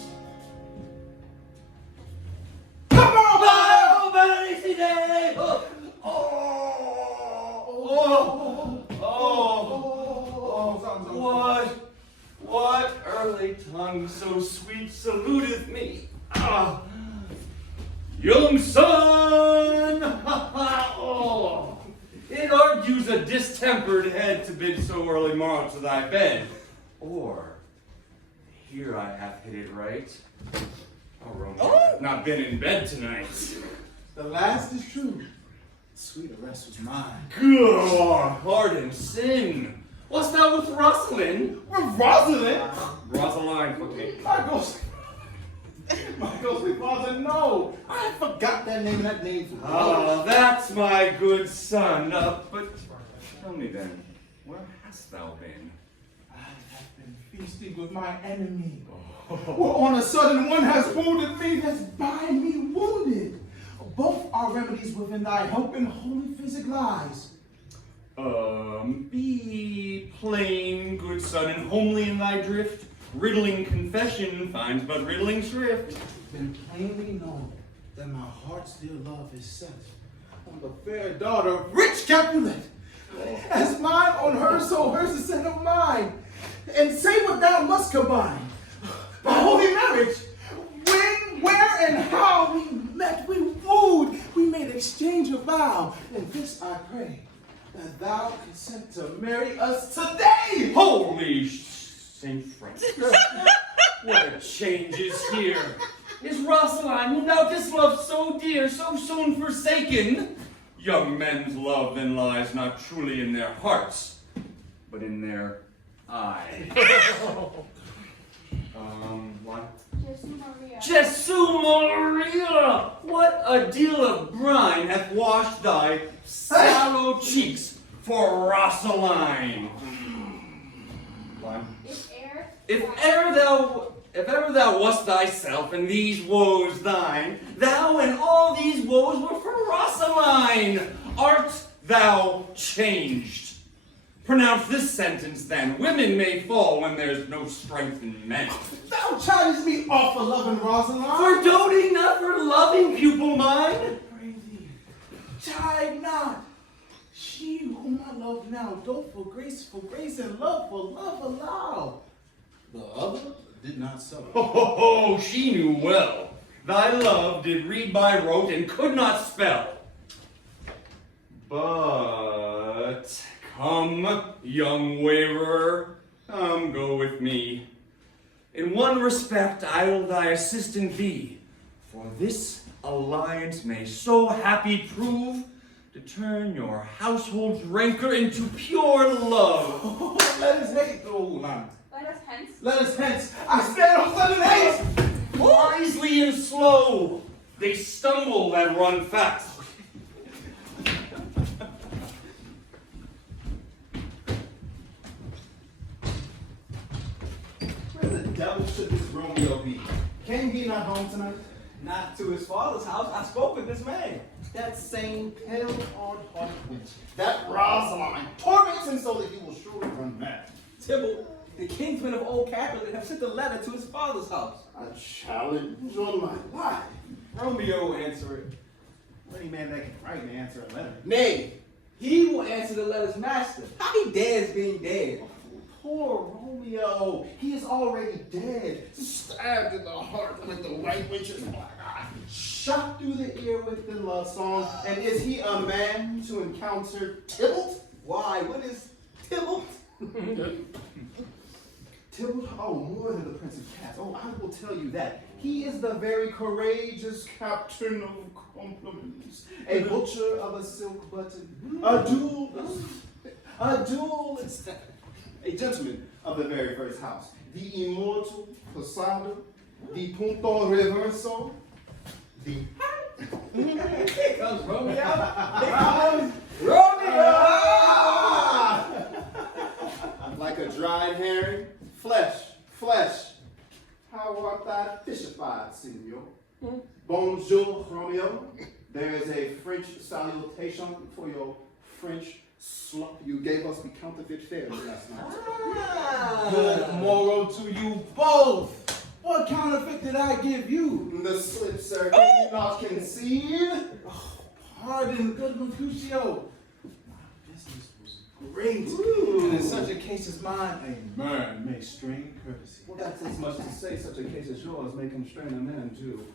What early tongue so sweet saluteth me? Ah, young son! Oh, it argues a distempered head to bid so early morrow to thy bed. Or, here I have hit it right. Oh, Romeo, I've not been in bed tonight. The last is true. Sweet rest was mine. Good, hardened sin. Wast thou with Rosalind? With Rosalind? Rosaline, okay. My ghostly father, no. I forgot that name. That name's Ah, that's my good son. But tell me then, where hast thou been? I have been feasting with my enemy. Well, on a sudden one has wounded me, that's by me wounded. Both are remedies within thy help and holy physic lies. Be plain, good son, and homely in thy drift. Riddling confession finds but riddling shrift. Been plainly known that my heart's dear love is set on the fair daughter of rich Capulet. As mine on her, so hers is set on mine. And say what thou must combine. By holy marriage, when, where, and how we met, we wooed, we made exchange of vow. And this I pray, that thou consent to marry us today. Holy Saint Francis. What a change is here. Is Rosaline, whom thou didst love so dear, so soon forsaken? Young men's love then lies not truly in their hearts, but in their eyes. What? Jesu Maria! What a deal of brine hath washed thy sallow cheeks for Rosaline? What? If ever thou wast thyself and these woes thine, thou and all these woes were for Rosaline. Art thou changed? Pronounce this sentence then. Women may fall when there's no strength in men. Thou chidest me off for loving Rosaline. For doting, not for loving, pupil mine. Pray thee, chide not. She whom I love now, dote for grace, and love for love allow. The other did not so. Oh, she knew well. Thy love did read by rote and could not spell. But come, young waverer, come go with me. In one respect I will thy assistant be, for this alliance may so happy prove to turn your household's rancor into pure love. Let us hate, oh land. Let us hence. Let us hence. I stand on sudden haste. Wisely and slow, they stumble that run fast. Where the devil should this Romeo be? Came he not home tonight? Not to his father's house. I spoke with this man. That same pale, hard-hearted witch, that Rosaline, torments him so that he will surely run mad. Tybalt, the kinsman of old Capulet, have sent a letter to his father's house. I challenge on my life. Romeo will answer it. Any man that can write and answer a letter. Nay, he will answer the letter's master. How he dares being dead. Poor Romeo, he is already dead, stabbed in the heart with the white witch's black eye, shot through the ear with the love song, and is he a man to encounter Tybalt? Why? What is Tybalt? Tybalt? Oh, more than the Prince of Cats. Oh, I will tell you that. He is the very courageous captain of compliments, a butcher of a silk button, a duelist, a gentleman of the very first house, the immortal Posada, the Punto Reverso, the... Here comes Romeo. Here comes Romeo! Like a dried herring, flesh. How art thou fishified, Silvio? Bonjour, Romeo. There is a French salutation for your French slop you gave us the counterfeit fare last night. Good morrow to you both. What counterfeit did I give you? The slip, sir, can you not conceive? Oh, pardon, good Mercutio. My business was great. Ooh. And in such a case as mine, a man may strain courtesy. Well, that's as much to say such a case as yours may constrain a man to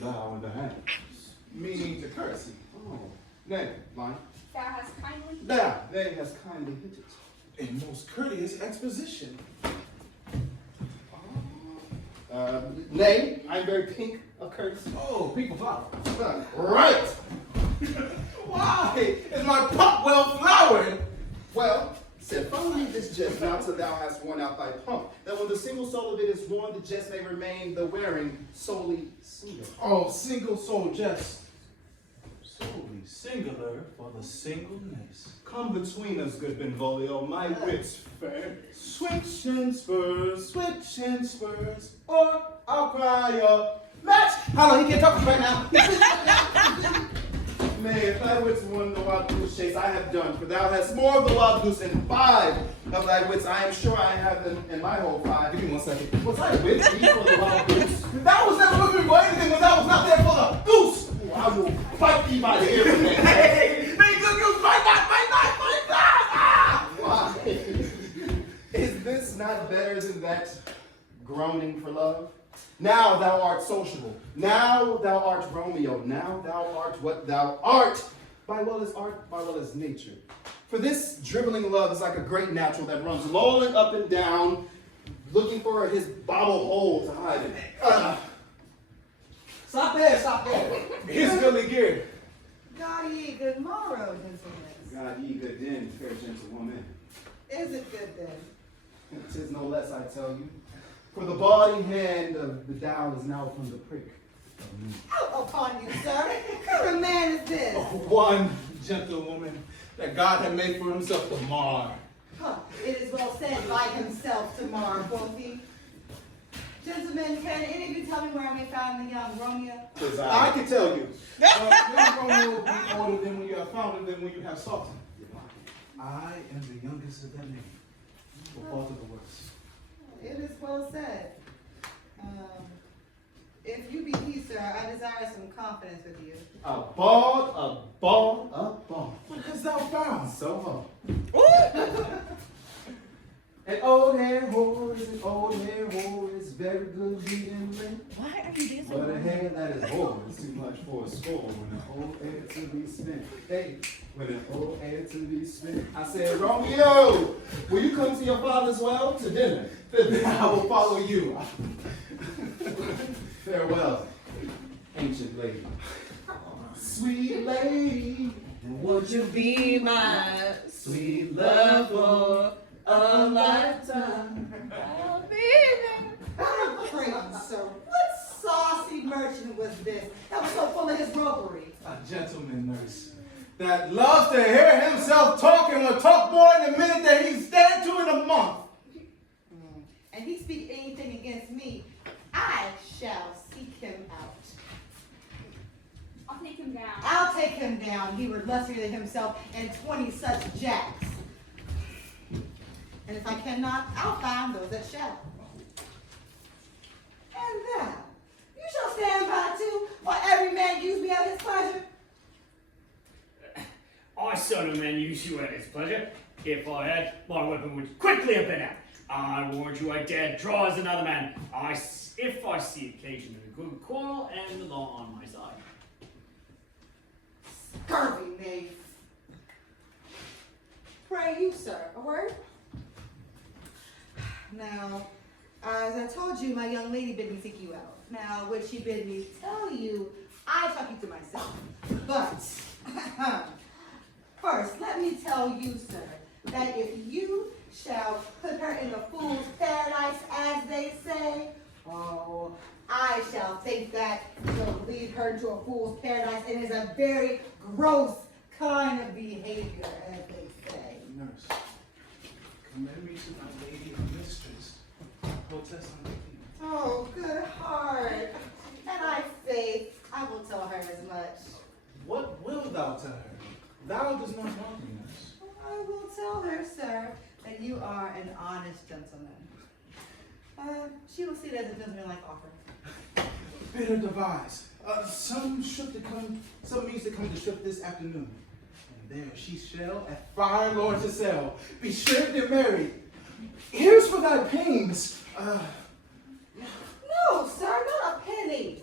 bow in the hands. Meaning to courtesy. Oh, nay, line. Thou hast kindly. There, they has kindly hit it. A most courteous exposition. Nay, I'm very pink of courtesy. Oh, people flower. Right! Why? Is my pump well flowered? Well, said, follow this jest now till thou hast worn out thy pump, that when the single soul of it is worn, the jest may remain the wearing solely single. Oh, single soul jest. Solely singular for the singleness. Come between us, good Benvolio, my wits fair. Switch and spurs, or I'll cry a match. Hello, he can't talk to me right now. Nay, if thy wits won the wild goose chase, I have done. For thou hast more of the wild goose, and 5 of thy wits, I am sure I have them in my whole 5. Give me 1 second. Was I with thee for the wild goose? That was never with me for anything when I was not there for the goose. Ooh, I will fight thee by the ear from that. Hey, good goose, fight not. Ah! Why? Is this not better than that groaning for love? Now thou art sociable. Now thou art Romeo. Now thou art what thou art. By well as art, by well as nature. For this dribbling love is like a great natural that runs lolling up and down, looking for his bobble hole to hide in. Stop there. Here's Billy Gear. God ye good morrow, gentlemen. God ye good den, fair gentlewoman. Is it good then? 'Tis no less, I tell you. For the body hand of the down is now upon the prick. Out upon you, sir. What kind of man is this? One gentlewoman that God had made for himself to mar. Huh, it is well said by himself tomorrow, quoth he. Gentlemen, can any of you tell me where I may find the young Romeo? I can tell you. Young Romeo will be older than when you have found him than when you have sought him. I am the youngest of that name. For fault of the worst. It is well said. If you be he, sir, I desire some confidence with you. A ball. What hast thou found? So An old hair whore is very good reading lint. Why are you dancing? But a hair that is whore is too much for a score when an old hair to be spent. Hey, when an old hair to be spent. I said, Romeo, will you come to your father's well to dinner? Then I will follow you. Farewell, ancient lady. Sweet lady, Would you be my sweet love for a lifetime? I'll be there. Oh, praise, sir. What saucy merchant was this that was so full of his roguery? A gentleman nurse that loves to hear himself talk and will talk more in a minute than he stand to in a month. And he speak anything against me, I shall seek him out. I'll take him down. I'll take him down. He were lustier than himself and 20 such jacks. And if I cannot, I'll find those that shall. And thou, you shall stand by too, while every man use me at his pleasure. I saw no man use you at his pleasure. If I had, my weapon would quickly have been out. I warned you I dared draw as another man. If I see occasion of a good quarrel and the law on my side. Scurvy knave. Pray you, sir, a word? Now, as I told you, my young lady bid me seek you out. Now, what she bid me tell you, I talk you to myself. But, first, let me tell you, sir, that if you shall put her in the fool's paradise, as they say, oh, I shall think that you'll lead her to a fool's paradise, and is a very gross kind of behavior, as they say. Nurse, commend me to my lady and mistress. Protest on the key. Oh, good heart. And I faith I will tell her as much. What wilt thou tell her? Thou does not want me, nurse. I will tell her, sir, that you are an honest gentleman. She will see it as a gentlemanlike offer. Bid her devise. Some means to come to ship this afternoon. And there she shall, at fire lord to sell, be stripped and married. Here's for thy pains. No, sir, not a penny.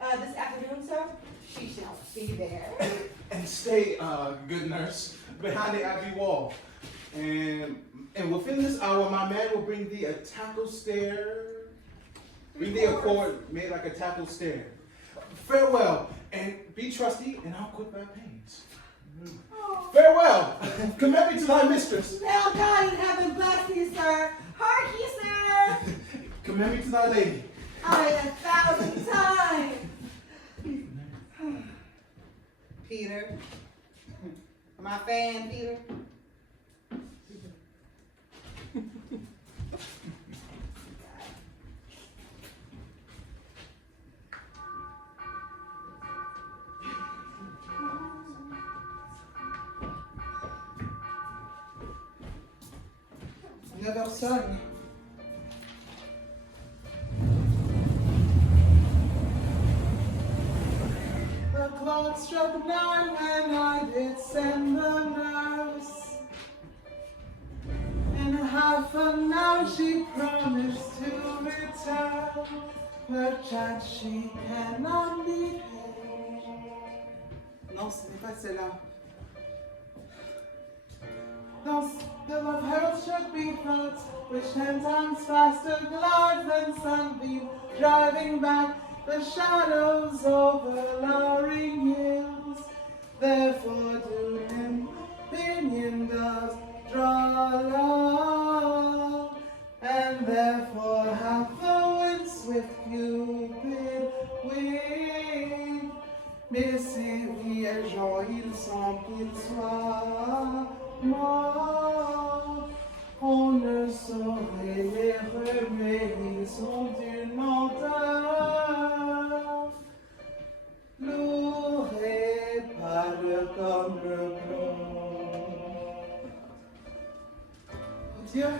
This afternoon, sir, she shall be there. And stay, good nurse, behind the abbey wall. And within this hour, my man will bring thee a tackle stair. Bring thee a cord made like a tackle stair. Farewell, and be trusty, and I'll quit thy pains. Oh. Farewell, commend me to thy mistress. Now God in heaven bless thee, sir. Hark ye, sir. Commend me to thy lady. I 1,000 times. Peter. My fan, Peter. 9h sonne. The clock struck 9 when I did send the nurse. In half an hour she promised to return. Perchance she cannot be here. Non, ce n'est pas celle-là. Thus, the love herald should be felt, which 10 times faster glides than sunbeam, driving back the shadows over lowering hills. Therefore, do him pinion does draw love, and therefore hath the wind swift Cupid winged. Mais ces vieux gens, ils sont qu'ils morts, on ne saurait les remettre, ils sont d'une lenteur, lourd et pâle comme le plomb. Oh dear,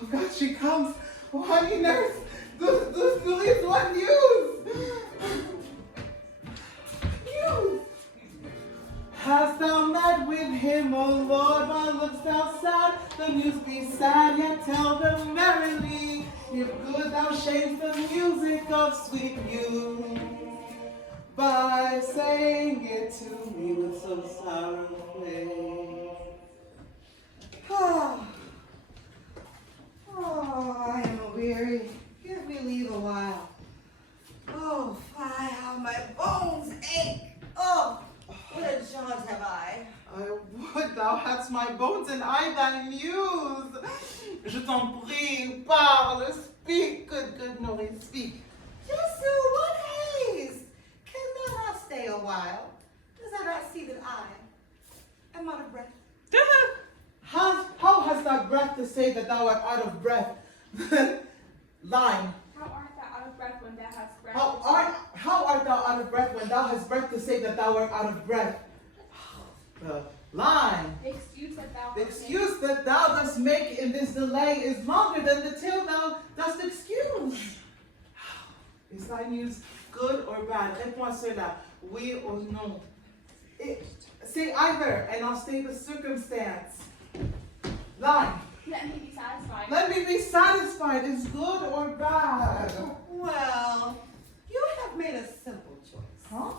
oh God, she comes. Oh honey nurse, this is what news? News! Hast thou met with him, O Lord? Why look'st thou sad? The news be sad, yet tell them merrily. If good thou shamest the music of sweet muse, by saying it to me with so sour face. I am weary. Give me leave a while. Oh, fie, how my bones ache. Oh, what a jaunt have I. I would thou hadst my bones and I thy news. Je t'en prie, parle, speak, good Noreen, speak. Jesu, what haste? Can thou not stay a while? Does thou not see that I am out of breath? How hast thou breath to say that thou art out of breath? Line. How art thou out of breath when thou hast breath? How art thou out of breath when thou hast breath to say that thou art out of breath? Line. The excuse that thou The excuse that thou dost make in this delay is longer than the tale thou dost excuse. Is thy news good or bad? Réponds à cela. Oui or non. Say either, and I'll state the circumstance. Line. Let me be satisfied. Let me be satisfied. Is good or bad? Well, you have made a simple choice. Huh?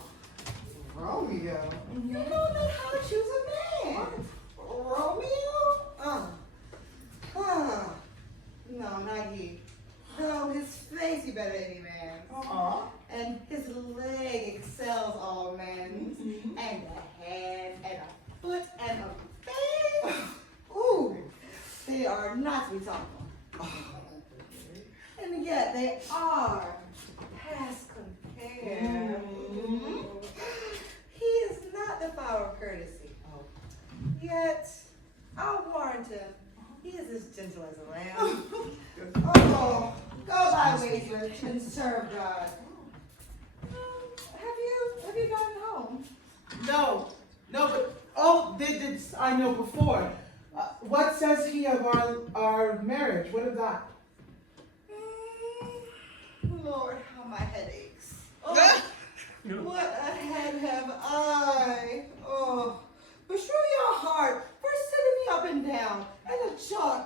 Romeo. You don't know how to choose a man. Romeo? No, not he. Though his face he better any man. And his leg excels all men's. And a hand, and a foot, and a face. Ooh, they are not to be talked about. And yet they are past compare. He is not the flower of courtesy. Yet, I'll warrant him, he is as gentle as a lamb. Oh, go by wager and serve God. Have you gotten home? No, but all this I know before. What says he of our marriage? What of that? Lord, how my head aches. Oh, what a head have I. Oh, beshrew your heart for sitting me up and down, and a jaw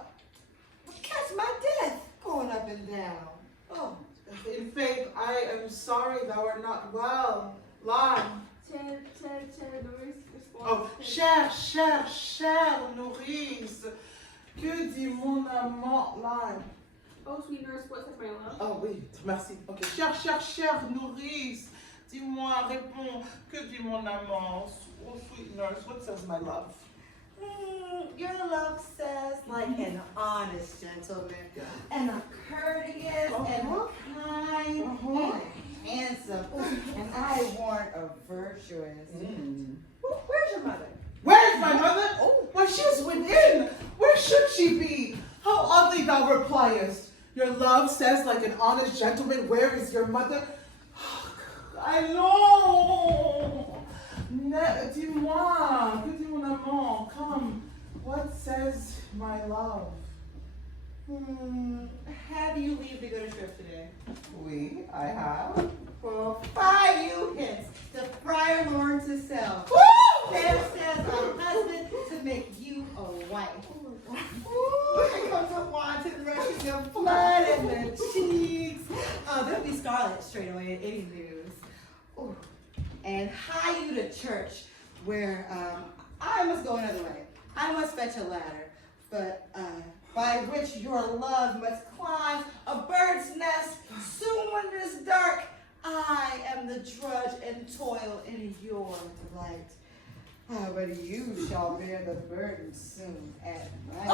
catch my death going up and down. Oh, In faith, I am sorry thou art not well. Lie. Oh, chère nourrice. Que dit mon amant? Lie. Oh, sweet nurse, what says my love? Oh oui, merci. Ok, chère nourrice. Dis-moi, réponds. Que dit mon amant? Oh, sweet nurse, what says my love? Your love says like an honest gentleman, and a courteous, and a kind, and a handsome, and I want a virtuous. Where's your mother? Where's my mother? Oh, why, she's within. Where should she be? How oddly thou repliest. Your love says like an honest gentleman, where is your mother? Allons! Dis-moi, que dit mon amant? Come, what says my love? Have you leave to go to church today? Oui, I have. Well, fie you hence, the Friar Lawrence himself. There says a husband to make you a wife. Ooh, here comes a wanton rushing of blood in the cheeks. Oh, there'll be scarlet straight away in any news. Ooh. And hie you to church, where I must go another way. I must fetch a ladder, but by which your love must climb a bird's nest. Soon when it is dark, I am the drudge and toil in your delight. But you shall bear the burden soon at night.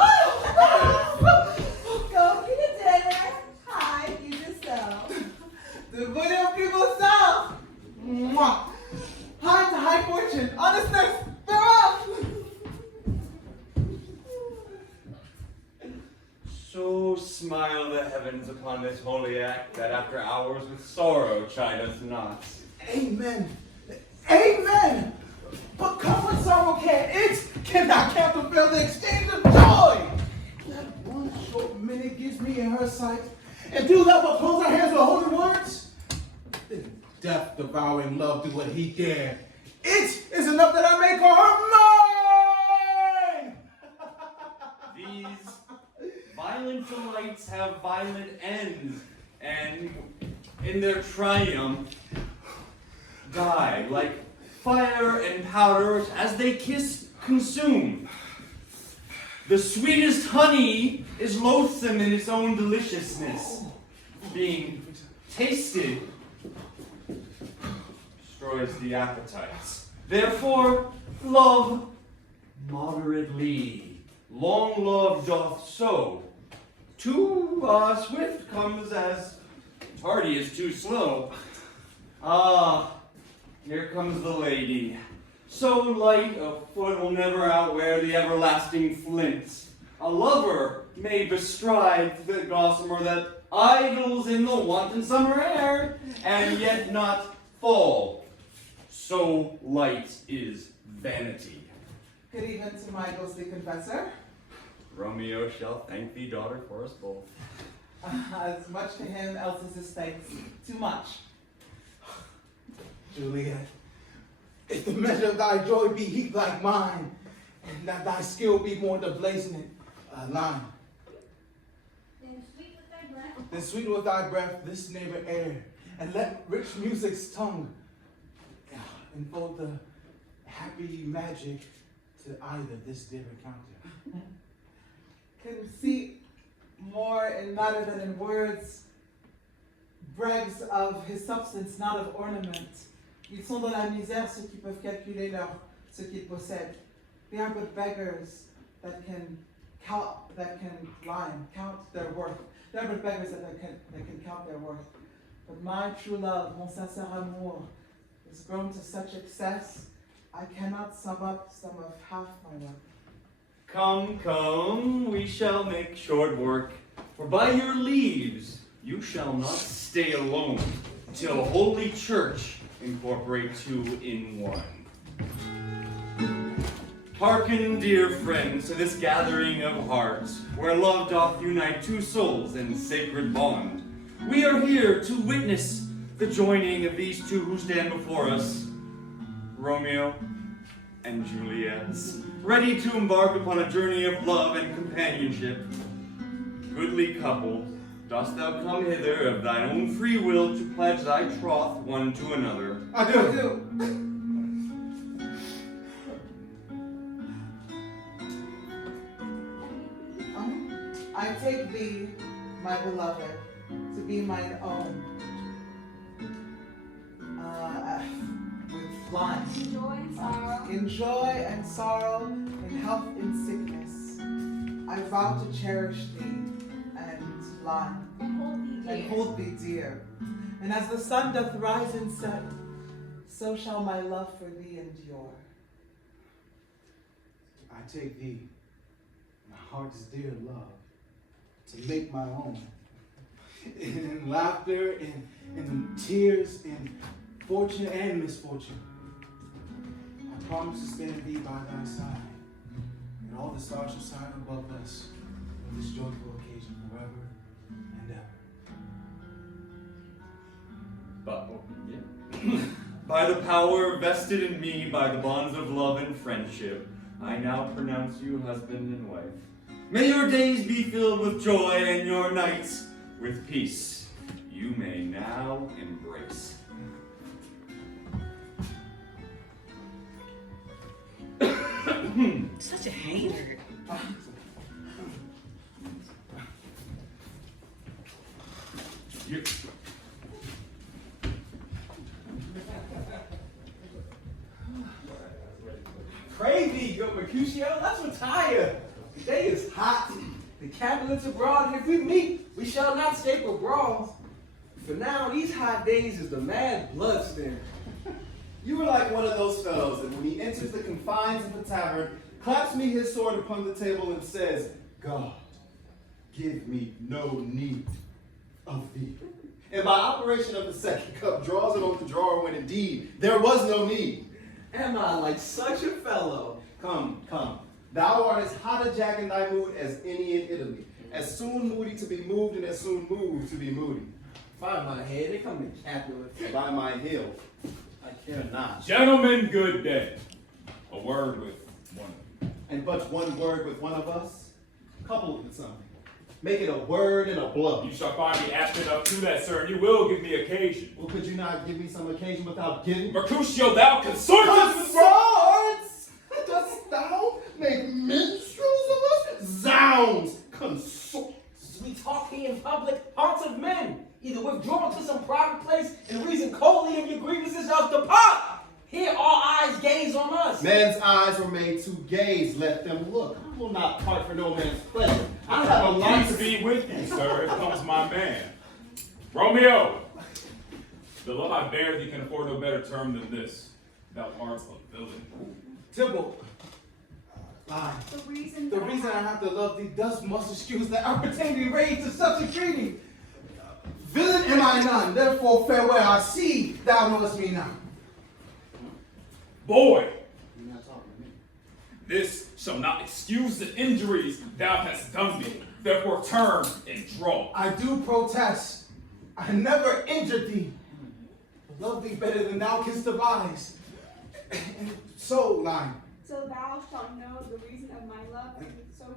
Go get a dinner. Hi, you yourself. The Buddha people south. Mwah. High to high fortune. Honestness. Farewell. So smile the heavens upon this holy act, that after hours with sorrow chide us not. Amen. Amen. But comfort sorrow can't. It cannot counterfeit the exchange of joy. That one short minute gives me in her sight. And do thou but close our hands with holy words? Then death devouring love do what he dare. It is enough that I may call her mine. These violent delights have violent ends, and in their triumph die like fire and powder, which as they kiss consume. The sweetest honey is loathsome in its own deliciousness. Being tasted destroys the appetites. Therefore, love moderately. Long love doth so. Too swift comes as tardy is too slow. Ah, here comes the lady. So light a foot will never outwear the everlasting flints. A lover may bestride the gossamer that idles in the wanton summer air, and yet not fall. So light is vanity. Good evening to my ghostly confessor. Romeo shall thank thee, daughter, for us both. As much to him else is his thanks. Too much. Juliet, if the measure of thy joy be heat like mine, and that thy skill be more to blazon it, line. Then sweet with thy breath this neighbor air, and let rich music's tongue enfold the happy magic to either this dear encounter. Conceit more in matter than in words, brags of his substance, not of ornament. Ils sont dans la misère ceux qui peuvent calculer ce qu'ils possèdent. They are but beggars that can count their worth. They are but beggars that can count their worth. But my true love, mon sincère amour, is grown to such excess, I cannot sum up some of half my work. Come, come, we shall make short work, for by your leaves you shall not stay alone, till Holy Church incorporate two in one. Hearken, dear friends, to this gathering of hearts, where love doth unite two souls in sacred bond. We are here to witness the joining of these two who stand before us, Romeo and Juliet, ready to embark upon a journey of love and companionship. Goodly couple, dost thou come hither of thine own free will to pledge thy troth one to another? I do. I take thee, my beloved, to be mine own. With life. In joy and sorrow, in health and sickness. I vow to cherish thee and lie. And hold thee dear. And as the sun doth rise and set, so shall my love for thee endure. I take thee, my heart's dear love, to make my own. In laughter, in tears, in fortune and misfortune. I promise to stand thee by thy side, and all the stars shall shine above us on this joyful occasion. forever and ever. But, yeah. By the power vested in me by the bonds of love and friendship, I now pronounce you husband and wife. May your days be filled with joy and your nights with peace. You may now embrace. Such a hater. You. Crazy, good Mercutio. Let's retire. The day is hot. The Capulets abroad, and if we meet, we shall not escape a brawl. For now, these hot days is the mad bloodstream. You are like one of those fellows that when he enters the confines of the tavern, claps me his sword upon the table and says, God, give me no need of thee. And by operation of the second cup, draws it on the drawer when indeed there was no need. Am I like such a fellow? Come, come. Thou art as hot a jack in thy mood as any in Italy. As soon moody to be moved and as soon moved to be moody. By my head, they come to Capulets. By my heel, I care not. Gentlemen, good day. A word with one of you. And but one word with one of us, couple it with something. Make it a word and a blow. You shall find me apt enough to that, sir, and you will give me occasion. Well, could you not give me some occasion without giving? Mercutio, thou consorts! Consorts! Dost thou make minstrels of us? Zounds! Consorts! We talk here in public, hearts of men. Either withdraw to some private place and reason coldly of your grievances, else depart. Here all eyes gaze on us. Man's eyes were made to gaze, let them look. I will not part for no man's pleasure. I have a life Peace be with you, sir. Here comes my man. Romeo! The love I bear thee can afford no better term than this. Thou art a villain. Tybalt. Lie. The reason I have to love thee thus must excuse that I pretending rage to such a treaty. Villain am I none, therefore farewell. I see thou knowest me not. Boy! You're not talking to me. This shall not excuse the injuries thou hast done me. Therefore turn and draw. I do protest. I never injured thee. I love thee better than thou canst devise. And so, line. So thou shalt know the reason of my love,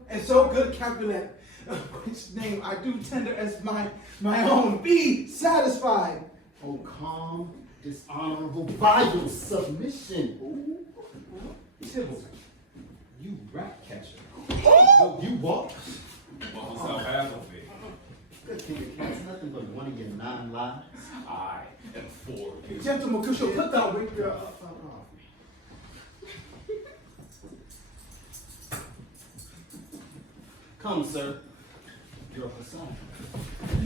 And so good Capulet, which name I do tender as my own. Be satisfied. Oh, calm, dishonorable, vile submission. Tybalt, you rat catcher. Oh, you walk. What was thou have of me? Good thing it counts nothing but one of your 9 lives. I am for you. Gentle Mercutio, put thou rapier up. Come, sir. You're a facade.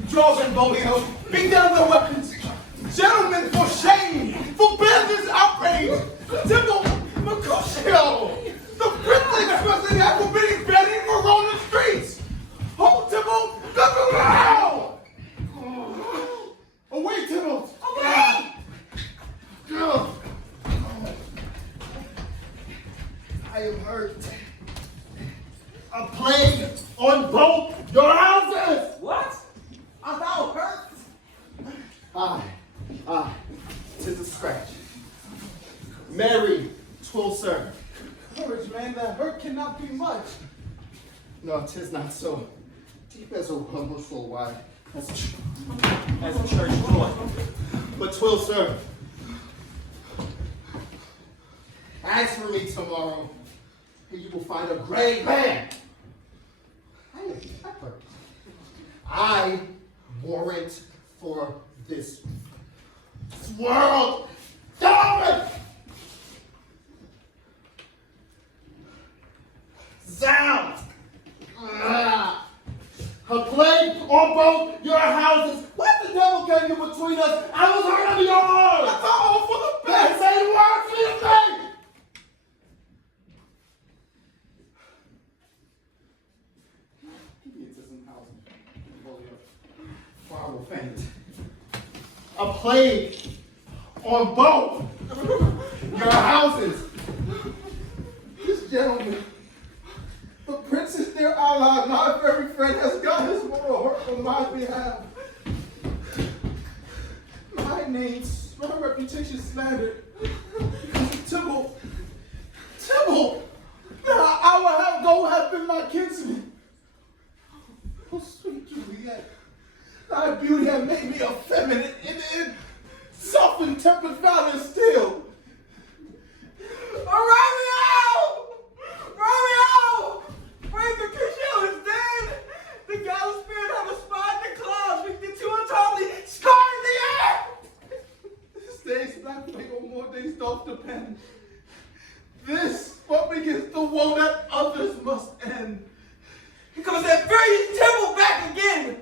Draws and Romeo, bring down the weapons. Gentlemen, for shame, forbid this outrage. Tybalt, Mercutio, the princely expressing that forbidding bedding for Roman streets. Hold Tybalt, look around. Away, Tybalt. Away. I am hurt. A plague on both your houses! What? Art thou hurt? Aye, 'tis a scratch. Mary, 'twill serve. Courage, man, that hurt cannot be much. No, 'tis not so. Deep as a rumble so wide, as a church joy. But 'twill serve. Ask for me tomorrow, and you will find a great man. I am pepper. I warrant for this world. Dominant! Zounds! A plague on both your houses. What the devil came in between us? I was hurt under your arms. That's all for the best. Say the word for your thing. For I will faint. A plague on both your houses. This gentleman, the prince is their ally, not if every friend has got his wife. my behalf. My name, my reputation slandered. Tybalt, I will have been my kinsman. Oh, sweet Juliet, thy beauty had made me effeminate and self-tempered valor still. Romeo! Prince Mercutio is dead! The gallows spirit have a spot in the clouds, which the two are totally scarred in the air! This day's black wing on more days don't depend. This what begins the woe that others must end. Here comes that furious Tybalt back again!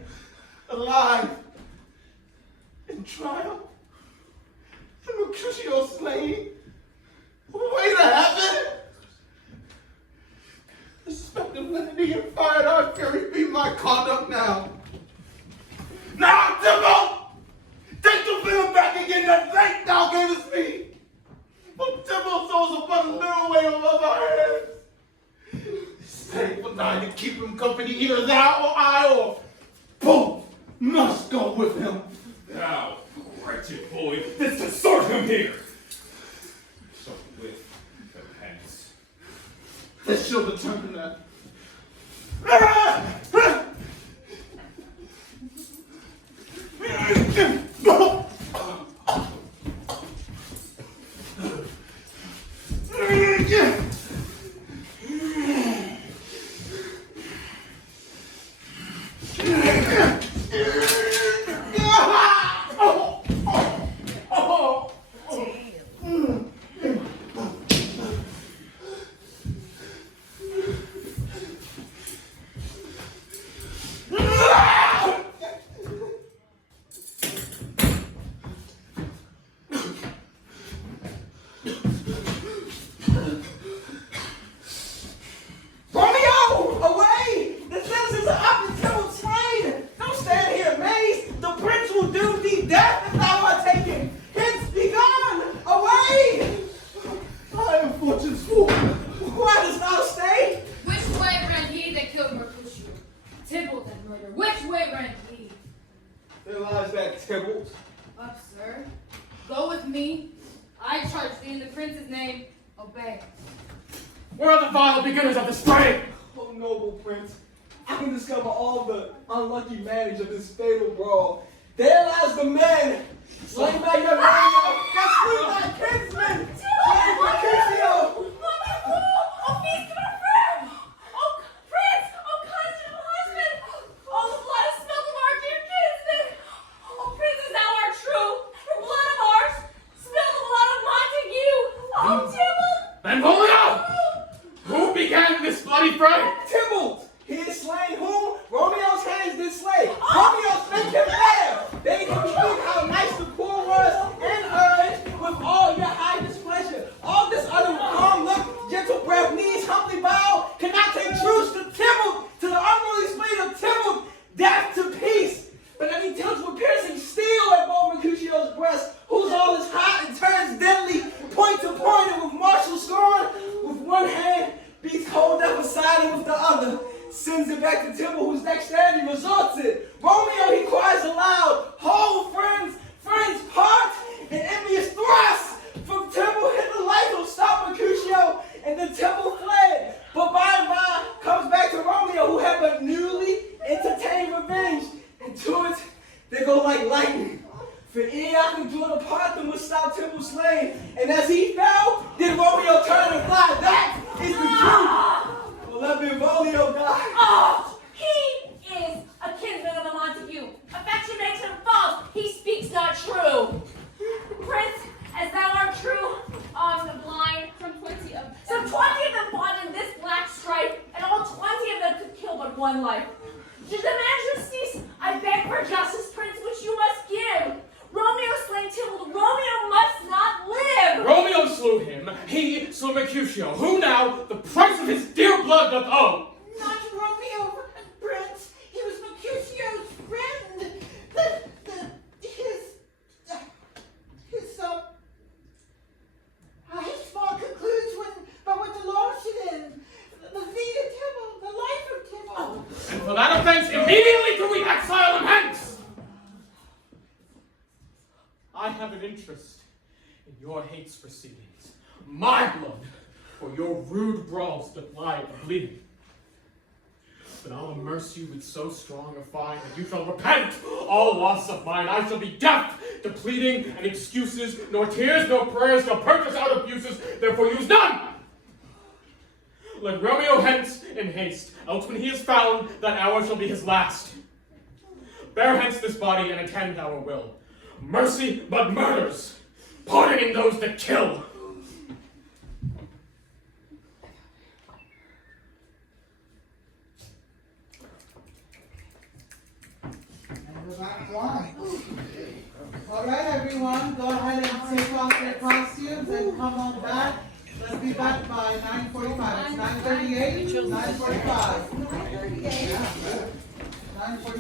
Alive, in triumph, and Mercutio slain. Way to heaven! The spectre of lenity and fire our fury be my conduct now. Now, Tybalt! Take the bill back again that thank thou gavest me! For Tybalt's souls are but a little way above our heads. Stay for thine to keep him company, either thou or I, or both must go with him. Thou wretched boy, didst exhort him here. So with the pence. This shall determine that. Where are the vile beginners of this fray? Oh, noble prince, I can discover all the unlucky manage of this fatal brawl. There lies the man, slain by your Romeo, that slew my kinsman, slain Mercutio. Oh, feast of our friend! Oh, prince! Oh, conjugal husband! Oh, the blood is spilled of our dear kinsman! Oh, prince, is thou our true? The blood of ours? Spill the blood of Montague! Oh, Tybalt! Benvolio! Who began this bloody fray? Tybalt! He is slain whom Romeo's hands did slay. Romeo spent him there. Bade him speak how nice the poor was, and urged with all your high displeasure. All this other calm look, gentle breath, knees humbly bow, cannot take truce to Tybalt, to the unruly spleen of Tybalt, death to peace. But then he tilts with piercing steel at bold Mercutio's breast, whose all is hot and turns deadly, point to point, and with martial scorn, with one hand beats cold death aside and with the other sends it back to Tybalt, whose dexterity resorts it. Romeo, he cries aloud, hold friends, part, and envious thrusts. From Tybalt hit the life of stop Mercutio, and then Tybalt fled. But by and by comes back to Romeo, who had but newly entertained revenge. And to it, they go like lightning. For ere I could draw the part them without Tybalt slain. And as he fell, did Romeo turn and fly. That is the truth. Well, let Benvolio die. Oh, he is a kinsman of the Montague. Affection makes him false. He speaks not true. Prince, as thou art true, the blind, some 20 of them fought in this black strife, and all 20 of them could kill but one life. To demand justice, I beg for justice, Prince, which you must give. Romeo slain Tybalt, Romeo must not live! Romeo slew him, he slew Mercutio, who now the price of his dear blood doth owe. Not Romeo, Prince. He was Mercutio's friend. His fault concludes by what the law should end. The feet of Tybalt, the life of Tybalt. And for that offense, immediately do we exile him an interest in your hate's proceedings, my blood for your rude brawls that lie bleeding. But I'll immerse you with so strong a fire that you shall repent all loss of mine. I shall be deaf to pleading and excuses, nor tears, nor prayers shall purchase out abuses, therefore use none. Let Romeo hence in haste, else when he is found, that hour shall be his last. Bear hence this body and attend our will. Mercy but murders, pardoning those that kill. All right, everyone, go ahead and take off your costumes and come on back. Let's be back by 9:45. It's 9:38, 9:45. 9:45.